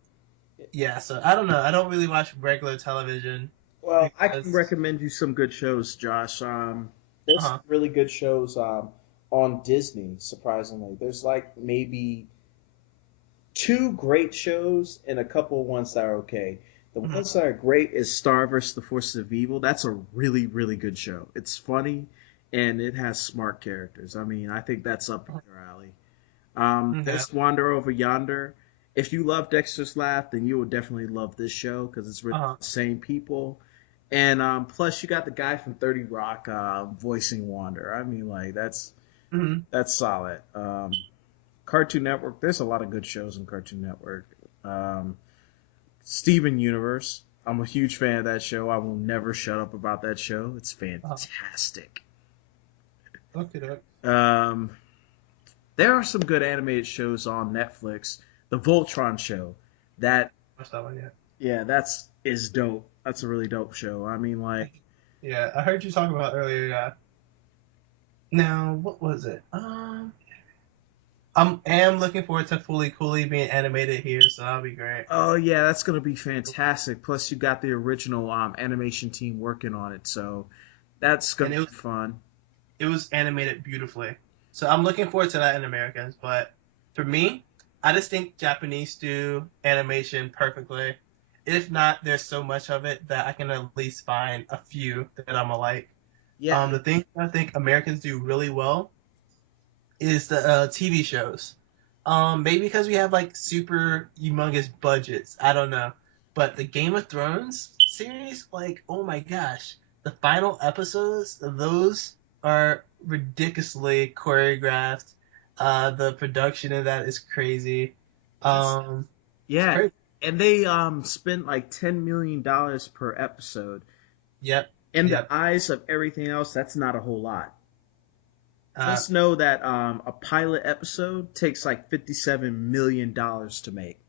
yeah. So I don't know. I don't really watch regular television Well, I can because recommend you some good shows, Josh. There's some uh-huh. really good shows on Disney. Surprisingly, there's like maybe two great shows and a couple ones that are okay. The Mhm. ones that are great is Star vs. the Forces of Evil. That's a really, really good show. It's funny and it has smart characters. I mean, I think that's up your alley. Okay. There's Wander Over Yonder. If you love Dexter's Lab, then you will definitely love this show because it's written by Uh-huh. the same people. And plus, you got the guy from 30 Rock voicing Wander. I mean, like Hmm. that's solid. Cartoon Network. There's a lot of good shows on Cartoon Network. Um, Steven Universe. I'm a huge fan of that show. I will never shut up about that show. It's Uh-huh. fantastic. Okay. Um, there are some good animated shows on Netflix. The Voltron show. That Watch that one yet? yeah, that's is dope. That's a really dope show. I mean, like Yeah, I heard you talking about earlier. Yeah. Now, what was it? I am looking forward to Fully Cooley being animated here, so that'll be great. oh yeah, that's gonna be fantastic. Plus, you got the original animation team working on it, so that's And gonna be fun. it was animated beautifully. So I'm looking forward to that in Americans. But for me, I just think Japanese do animation perfectly. If not, there's so much of it that I can at least find a few that I'm alike. Yeah, The thing I think Americans do really well is the TV shows. Maybe because we have like super humongous budgets. I don't know. But the Game of Thrones series, like, oh my gosh, the final episodes of those are ridiculously choreographed. The production of that is crazy. It's yeah, crazy. and they spent like $10 million per episode. Yep. In the Yep. eyes of everything else, that's not a whole lot. Just know that a pilot episode takes like $57 million to make.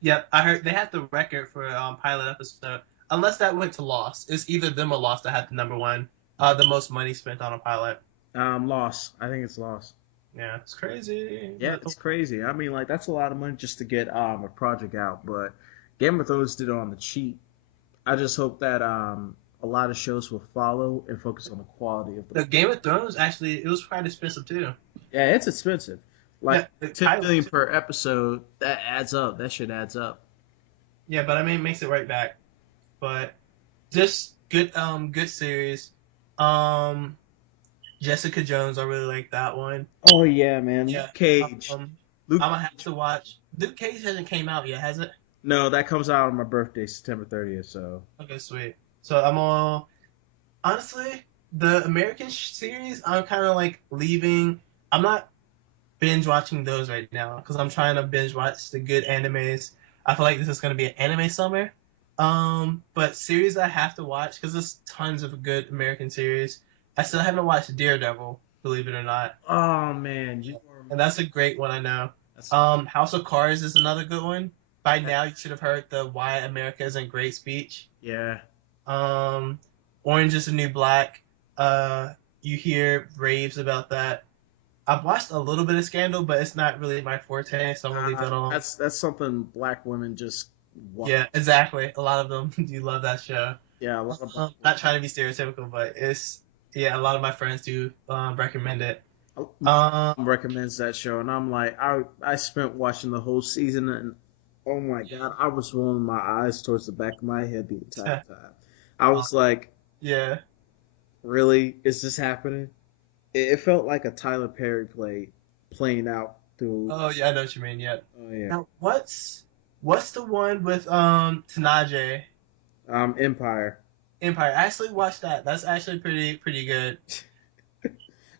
Yep, I heard they had the record for pilot episode. Unless that went to Lost, it's either them or Lost that had the number one, the most money spent on a pilot. Lost. I think it's Lost. Yeah, it's crazy. Yeah, it's crazy. I mean, like that's a lot of money just to get a project out. But Game of Thrones did it on the cheap. I just hope that a lot of shows will follow and focus on the quality of The Game of Thrones actually it was quite expensive too. Yeah, it's expensive. Like Yeah, 10 million per episode. That adds up. That shit adds up. Yeah, but I mean, it makes it right back. But just good, good series. Jessica Jones, I really like that one. Oh yeah, man. Yeah. Luke Cage. I'm gonna have to watch. Luke Cage hasn't came out yet, has it? No, that comes out on my birthday, September 30th. So. Okay, sweet. So I'm all honestly the American series. I'm kind of like leaving. I'm not binge watching those right now because I'm trying to binge watch the good animes. I feel like this is gonna be an anime summer. But series I have to watch because there's tons of good American series. I still haven't watched Daredevil, believe it or not. Oh man, And that's a great one, I know. House of Cards is another good one. By now, you should have heard the Why America Isn't Great speech. Yeah. Orange is the New Black. You hear raves about that. I've watched a little bit of Scandal, but it's not really my forte, so I'm gonna leave that alone. That's something black women just watch. Yeah, exactly. A lot of them do love that show. Yeah, a lot of not trying to be stereotypical, but it's a lot of my friends do recommend it. Recommends that show, and I'm like, I spent watching the whole season, and oh my god, I was rolling my eyes towards the back of my head the entire time. I was like, yeah, really, is this happening? It felt like a Tyler Perry play playing out through. Oh yeah, I know what you mean. Yeah. Oh yeah. Now what's the one with Tanaje? Empire. Empire. I actually watched that. That's actually pretty good.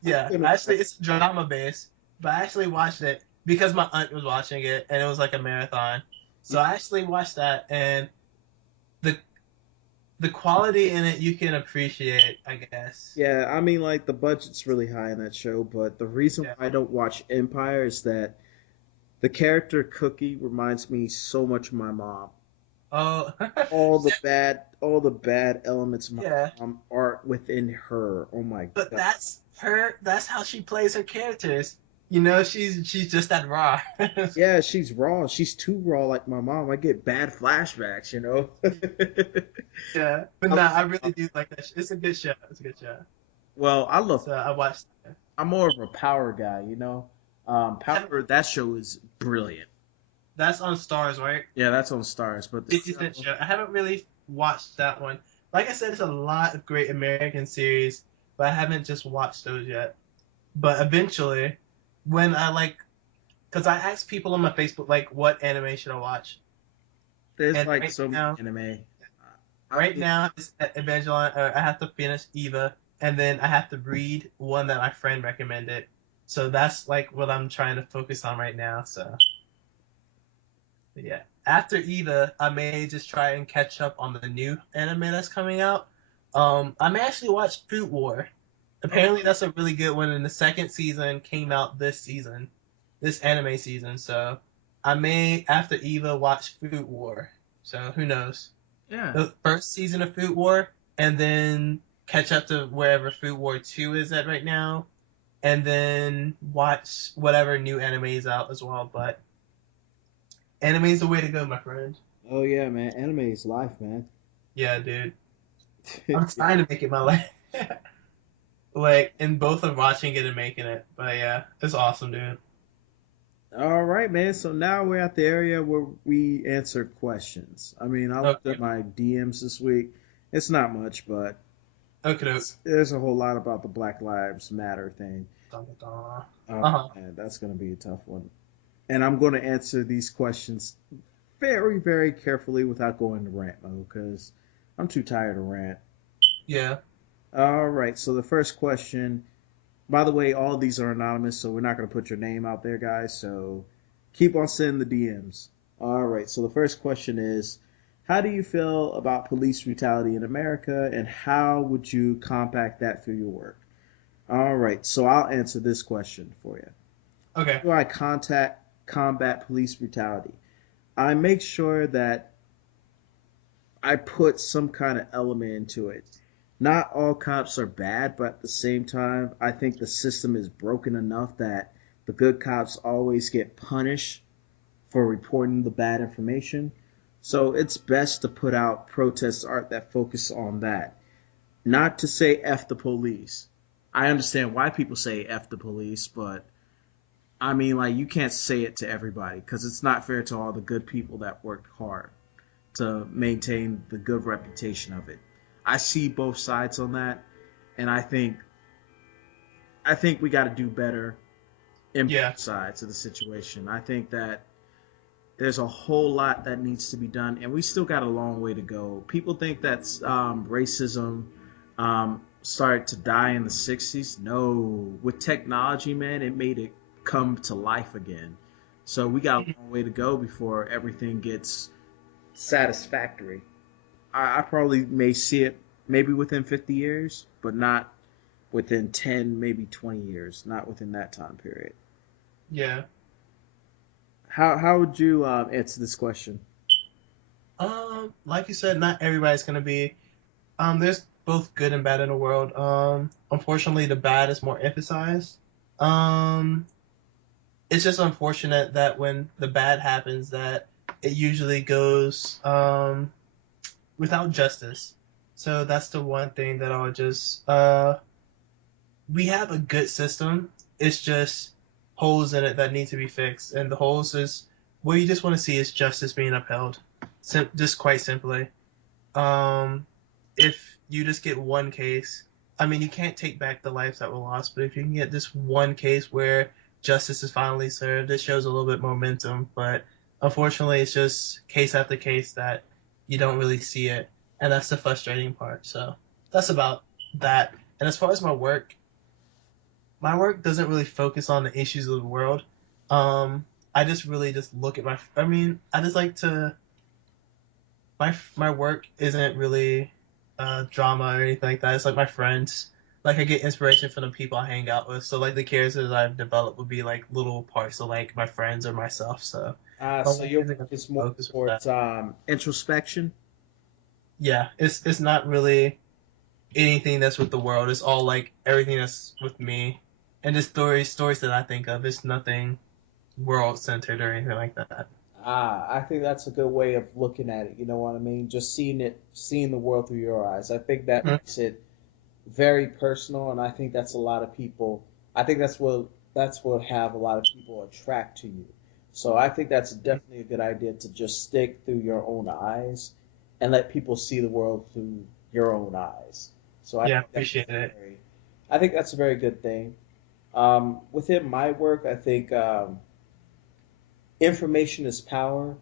Yeah, actually it's drama based, but I actually watched it because my aunt was watching it and it was like a marathon. So I actually watched that and the quality in it you can appreciate, I guess. Yeah, I mean like the budget's really high in that show, but the reason why I don't watch Empire is that the character Cookie reminds me so much of my mom. Oh, all the bad elements of my mom are within her. Oh my god. But that's her. That's how she plays her characters. You know, she's just that raw. Yeah, she's raw. She's too raw like my mom. I get bad flashbacks, you know. Yeah, but no, I really do like that. It's a good show. It's a good show. Well, I watched. I'm more of a Power guy, you know. Power. That show is brilliant. That's on Stars, right? Yeah, that's on Stars. But 50 Cent show. I haven't really watched that one. Like I said, it's a lot of great American series, but I haven't just watched those yet. But eventually, when because I asked people on my Facebook, like, what anime should I watch? There's and like right so now, many anime. Right now, it's Evangelion. I have to finish Eva, and then I have to read one that my friend recommended. So that's like what I'm trying to focus on right now. So. But yeah, after Eva, I may just try and catch up on the new anime that's coming out. I may actually watch Food War. Apparently, that's a really good one, and the second season came out this anime season. So I may, after Eva, watch Food War. So who knows? Yeah. The first season of Food War, and then catch up to wherever Food War 2 is at right now, and then watch whatever new anime is out as well. But anime is the way to go, my friend. Oh yeah, man. Anime is life, man. Yeah, dude. I'm trying to make it my life. And both of watching it and making it. But yeah, it's awesome, dude. All right, man. So now we're at the area where we answer questions. I mean, I looked at my DMs this week. It's not much, but there's a whole lot about the Black Lives Matter thing. Man, that's going to be a tough one. And I'm going to answer these questions very, very carefully without going to rant mode because I'm too tired to rant. Yeah. All right. So the first question. By the way, all of these are anonymous, so we're not going to put your name out there, guys. So keep on sending the DMs. All right. So the first question is, how do you feel about police brutality in America, and how would you combat that through your work? All right, so I'll answer this question for you. Okay. How do I contact combat police brutality? I make sure that I put some kind of element into it. Not all cops are bad, but at the same time, I think the system is broken enough that the good cops always get punished for reporting the bad information. So it's best to put out protest art that focus on that. Not to say F the police. I understand why people say F the police, but I mean, like, you can't say it to everybody because it's not fair to all the good people that worked hard to maintain the good reputation of it. I see both sides on that, and I think we got to do better in Yeah. both sides of the situation. I think that there's a whole lot that needs to be done, and we still got a long way to go. People think that racism started to die in the 60s. No, with technology, man, it made it come to life again. So we got a long way to go before everything gets satisfactory. I probably may see it maybe within 50 years, but not within 10, maybe 20 years, not within that time period. Yeah. How would you answer this question? Like you said, not everybody's gonna be. There's both good and bad in the world. Unfortunately, the bad is more emphasized. Um, it's just unfortunate that when the bad happens, that it usually goes without justice. So that's the one thing that I'll just we have a good system. It's just holes in it that need to be fixed, and the holes is what you just want to see is justice being upheld. Just quite simply. Um, if you just get one case, I mean, you can't take back the lives that were lost, but if you can get this one case where justice is finally served, it shows a little bit momentum. But unfortunately, it's just case after case that you don't really see it, and that's the frustrating part. So that's about that. And as far as my work doesn't really focus on the issues of the world. I just really just look at I mean, I just like to. My work isn't really drama or anything like that. It's like my friends. Like I get inspiration from the people I hang out with. So like the characters I've developed would be like little parts of like my friends or myself. So my So work your isn't work gonna is more focus with that. towards introspection. Yeah, it's not really anything that's with the world. It's all like everything that's with me, and the stories that I think of. It's nothing world centered or anything like that. I think that's a good way of looking at it. You know what I mean? Just seeing the world through your eyes. I think that Mhm. makes it very personal, and I think that's a lot of people. I think that's what have a lot of people attract to you. So I think that's definitely a good idea to just stick through your own eyes and let people see the world through your own eyes. So Yeah, appreciate it. I think that's a very good thing. Within my work, I think information is power.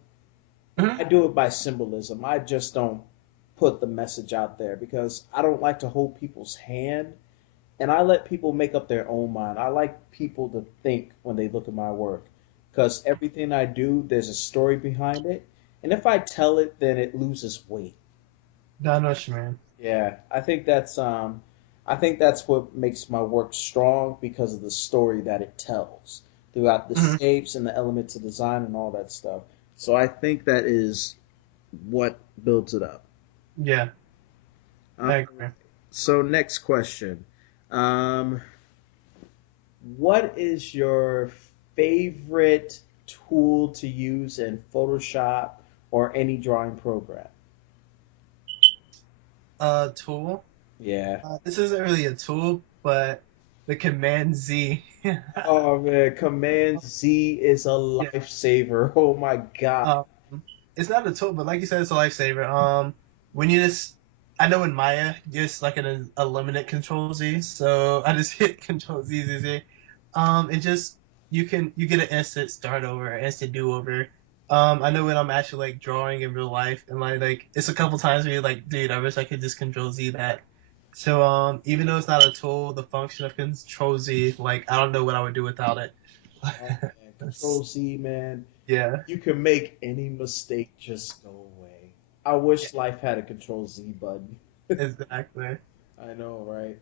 I Mhm. do it by symbolism. I just don't put the message out there because I don't like to hold people's hand and I let people make up their own mind. I like people to think when they look at my work because everything I do, there's a story behind it. And if I tell it, then it loses weight. No, no, man. Yeah, I think that's what makes my work strong because of the story that it tells throughout the Mhm. shapes and the elements of design and all that stuff. So I think that is what builds it up. Yeah, Uh, I agree. so next question. Um, what is your favorite tool to use in Photoshop or any drawing program? Tool. Yeah. This isn't really a tool, but the Command Z. Oh man, Command Z is a Yeah. lifesaver. Oh my god. Um, it's not a tool, but like you said, it's a lifesaver. When you just, I know in Maya, just like a limited Control Z, so I just hit Control Z Z Z. It just you get an instant start over, an instant do over. I know when I'm actually like drawing in real life, and like it's a couple times where you're like, dude, I wish I could just Control Z that. So even though it's not a tool, the function of Control Z, like I don't know what I would do without it. Oh man, Control Z, man. Yeah. You can make any mistake just go away. I Yeah, wish life had a Control Z button. exactly. I know, right?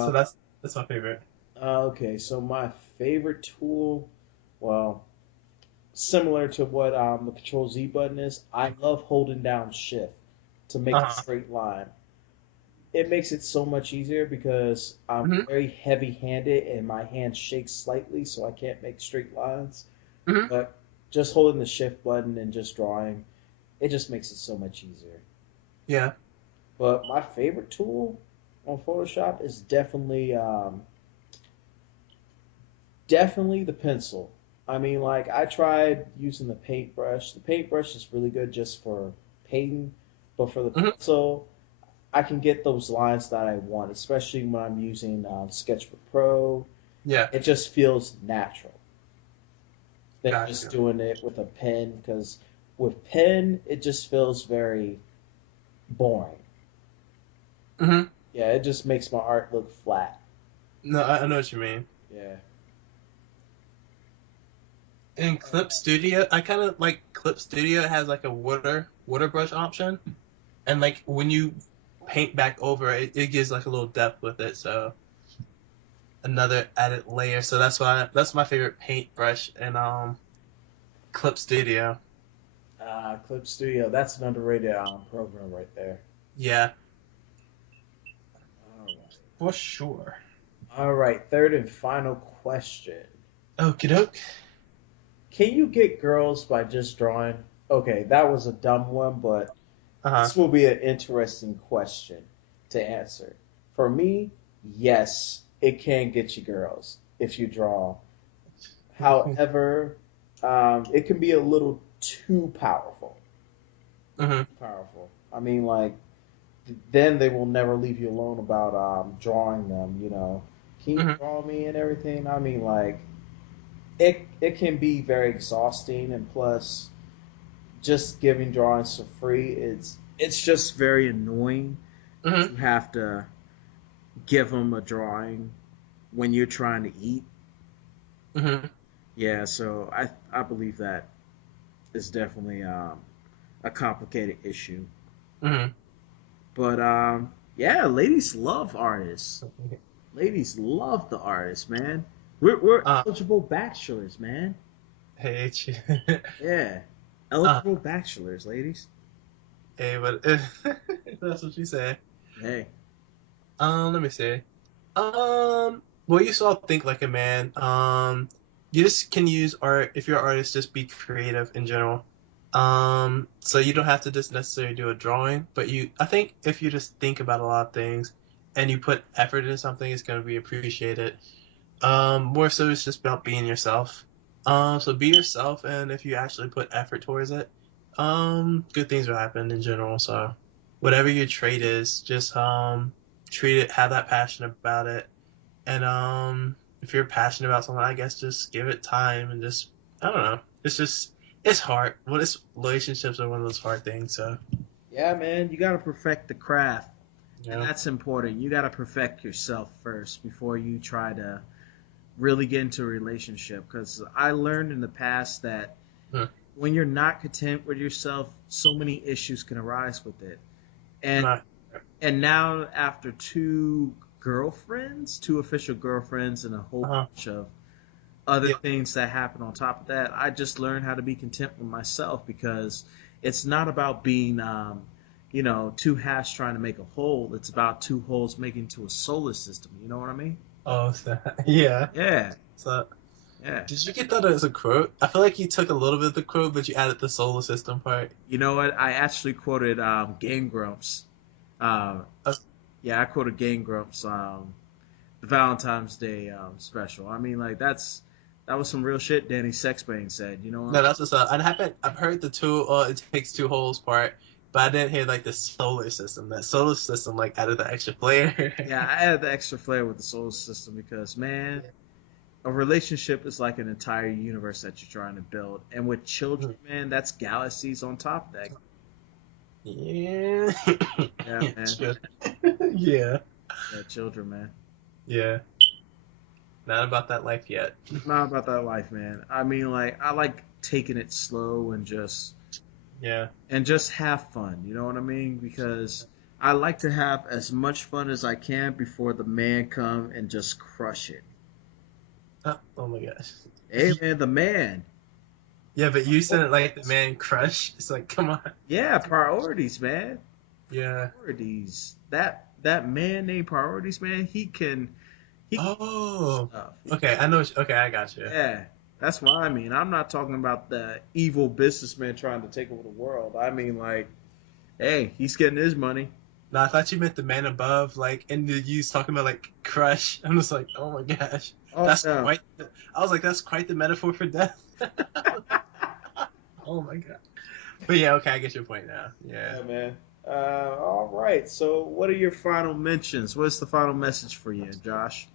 So Um, that's That's my favorite. Okay, so my favorite tool, well, similar to what the Control Z button is, I love holding down Shift to make a Uh-huh. straight line. It makes it so much easier because I'm Hmm. very heavy-handed and my hand shakes slightly, so I can't make straight lines. Hmm. But just holding the Shift button and just drawing, it just makes it so much easier. Yeah. But my favorite tool on Photoshop is definitely the pencil. I mean, like I tried using the paintbrush. The paintbrush is really good just for painting, but for the Hmm. pencil, I can get those lines that I want, especially when I'm using Sketchbook Pro. Yeah. It just feels natural than just Gotcha. doing it with a pen because with pen it just feels very boring. Hmm. Yeah, it just makes my art look flat. No, I know what you mean. Yeah. In Clip Studio, I kind of like Clip Studio has like a water brush option, and like when you paint back over it, it gives like a little depth with it. So another added layer. So that's my favorite paintbrush in Clip Studio. Clip Studio, that's an underrated program right there. Yeah, All right. for sure. All right, third and final question. Okie doke. Can you get girls by just drawing? Okay, that was a dumb one, but Uh huh. this will be an interesting question to answer. For me, yes, it can get you girls if you draw. However, it can be a little too powerful. Hmm. Powerful. I mean, like, then they will never leave you alone about drawing them. Can you Hmm. draw me and everything? I mean, like, it can be very exhausting, and plus, just giving drawings for free, it's just very annoying. Hmm. You have to give them a drawing when you're trying to eat. Hmm. Yeah, so I believe that is definitely a complicated issue. Hmm. But yeah, ladies love artists. Ladies love the artists, man. We're Uh, eligible bachelors, man. hey, Yeah, uh, eligible bachelors, ladies. hey, but if that's what you say. Hey, Let me see. Well, you saw Think Like a Man. You just can use art if you're an artist. Just be creative in general. So you don't have to just necessarily do a drawing, but I think if you just think about a lot of things and you put effort into something, it's going to be appreciated. More so, it's just about being yourself. So be yourself, and if you actually put effort towards it, good things will happen in general. So, whatever your trait is, just treat it, have that passion about it, and if you're passionate about something, I guess just give it time and just I don't know. It's hard. Well, it's relationships are one of those hard things. So, yeah, man, you gotta perfect the craft, you and know. that's important. You gotta perfect yourself first before you try to really get into a relationship. Because I learned in the past that Hmm. when you're not content with yourself, so many issues can arise with it. And Not. and now after two official girlfriends, and a whole Uh-huh. bunch of other Yeah. things that happen on top of that, I just learned how to be content with myself because it's not about being, two halves trying to make a whole. It's about two wholes making to a solar system. You know what I mean? Oh, so, yeah. Yeah, So. yeah. Did you get that as a quote? I feel like you took a little bit of the quote, but you added the solar system part. You know what? I actually quoted Game Grumps. Uh, Uh, yeah, I quoted Game Grumps. The Valentine's Day special. I mean, like that was some real shit. Danny Sexbane said. You know what? no, that's what's up. I haven't. I've heard the two. It takes two holes part, but I didn't hear like the solar system. That solar system like added the extra flair. Yeah, I added the extra flair with the solar system because man, a relationship is like an entire universe that you're trying to build, and with children, man, that's galaxies on top of that. Yeah. Yeah, Yeah. man. Sure. Yeah. Yeah, children, man. Yeah. Not about that life yet. Not about that life, man. I mean, like I like taking it slow and just Yeah. have fun. You know what I mean? Because I like to have as much fun as I can before the man come and just crush it. Oh my gosh. Hey man, the man. Yeah, but you said it like the man crush. It's like, come on. Yeah, priorities, man. Yeah. Priorities. That man named Priorities, man. He can do Oh. stuff. Okay, I know. Okay, I got you. Yeah, that's what I mean. I'm not talking about the evil businessman trying to take over the world. I mean, like, hey, he's getting his money. No, I thought you meant the man above, like, and you was talking about like crush. I'm just like, oh my gosh, Oh that's no. quite. I was like, that's quite the metaphor for death. Oh my god. But yeah, okay, I get your point now. Yeah. Yeah, man. All right. So, what are your final mentions? What's the final message for you, Josh?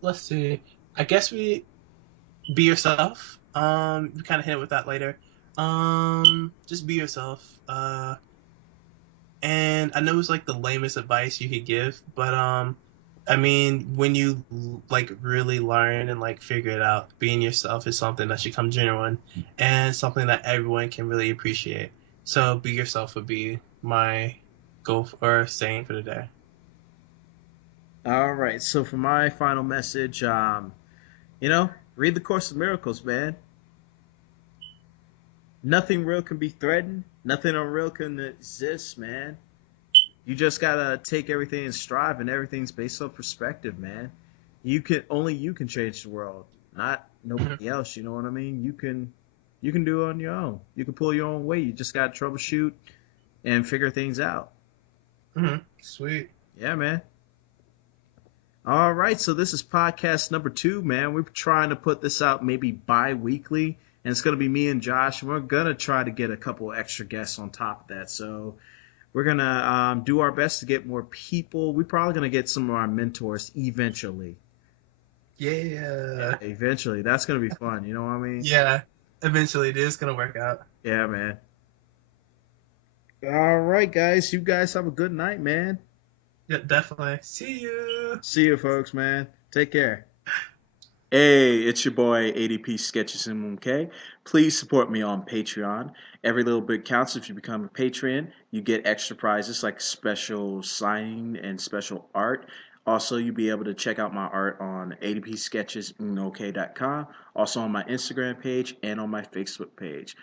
Let's see. I guess we be yourself. We kind of hit with that later. Just be yourself. And I know it's like the lamest advice you could give, but I mean, when you like really learn and like figure it out, being yourself is something that should come genuine and something that everyone can really appreciate. So be yourself would be my goal or saying for the day. All right. So, for my final message, read the Course of Miracles, man. Nothing real can be threatened. Nothing unreal can exist, man. You just gotta take everything and strive, and everything's based on perspective, man. You can change the world, not nobody else. You know what I mean? You can do it on your own. You can pull your own weight. You just gotta troubleshoot and figure things out. Sweet. Yeah, man. All right, so this is podcast number 2, man. We're trying to put this out maybe bi-weekly, and it's gonna be me and Josh, and we're gonna try to get a couple extra guests on top of that. So we're going to do our best to get more people. We're probably going to get some of our mentors eventually. Yeah. Eventually. That's going to be fun. You know what I mean? Yeah. Eventually, it is gonna work out. Yeah, man. All right, guys. You guys have a good night, man. Yeah, definitely. See you. See you, folks, man. Take care. Hey, it's your boy ADPsketchesmmkay. Please support me on Patreon. Every little bit counts. If you become a patron, you get extra prizes like special signing and special art. Also, you'll be able to check out my art on ADPsketchesmmkay.com, also on my Instagram page and on my Facebook page.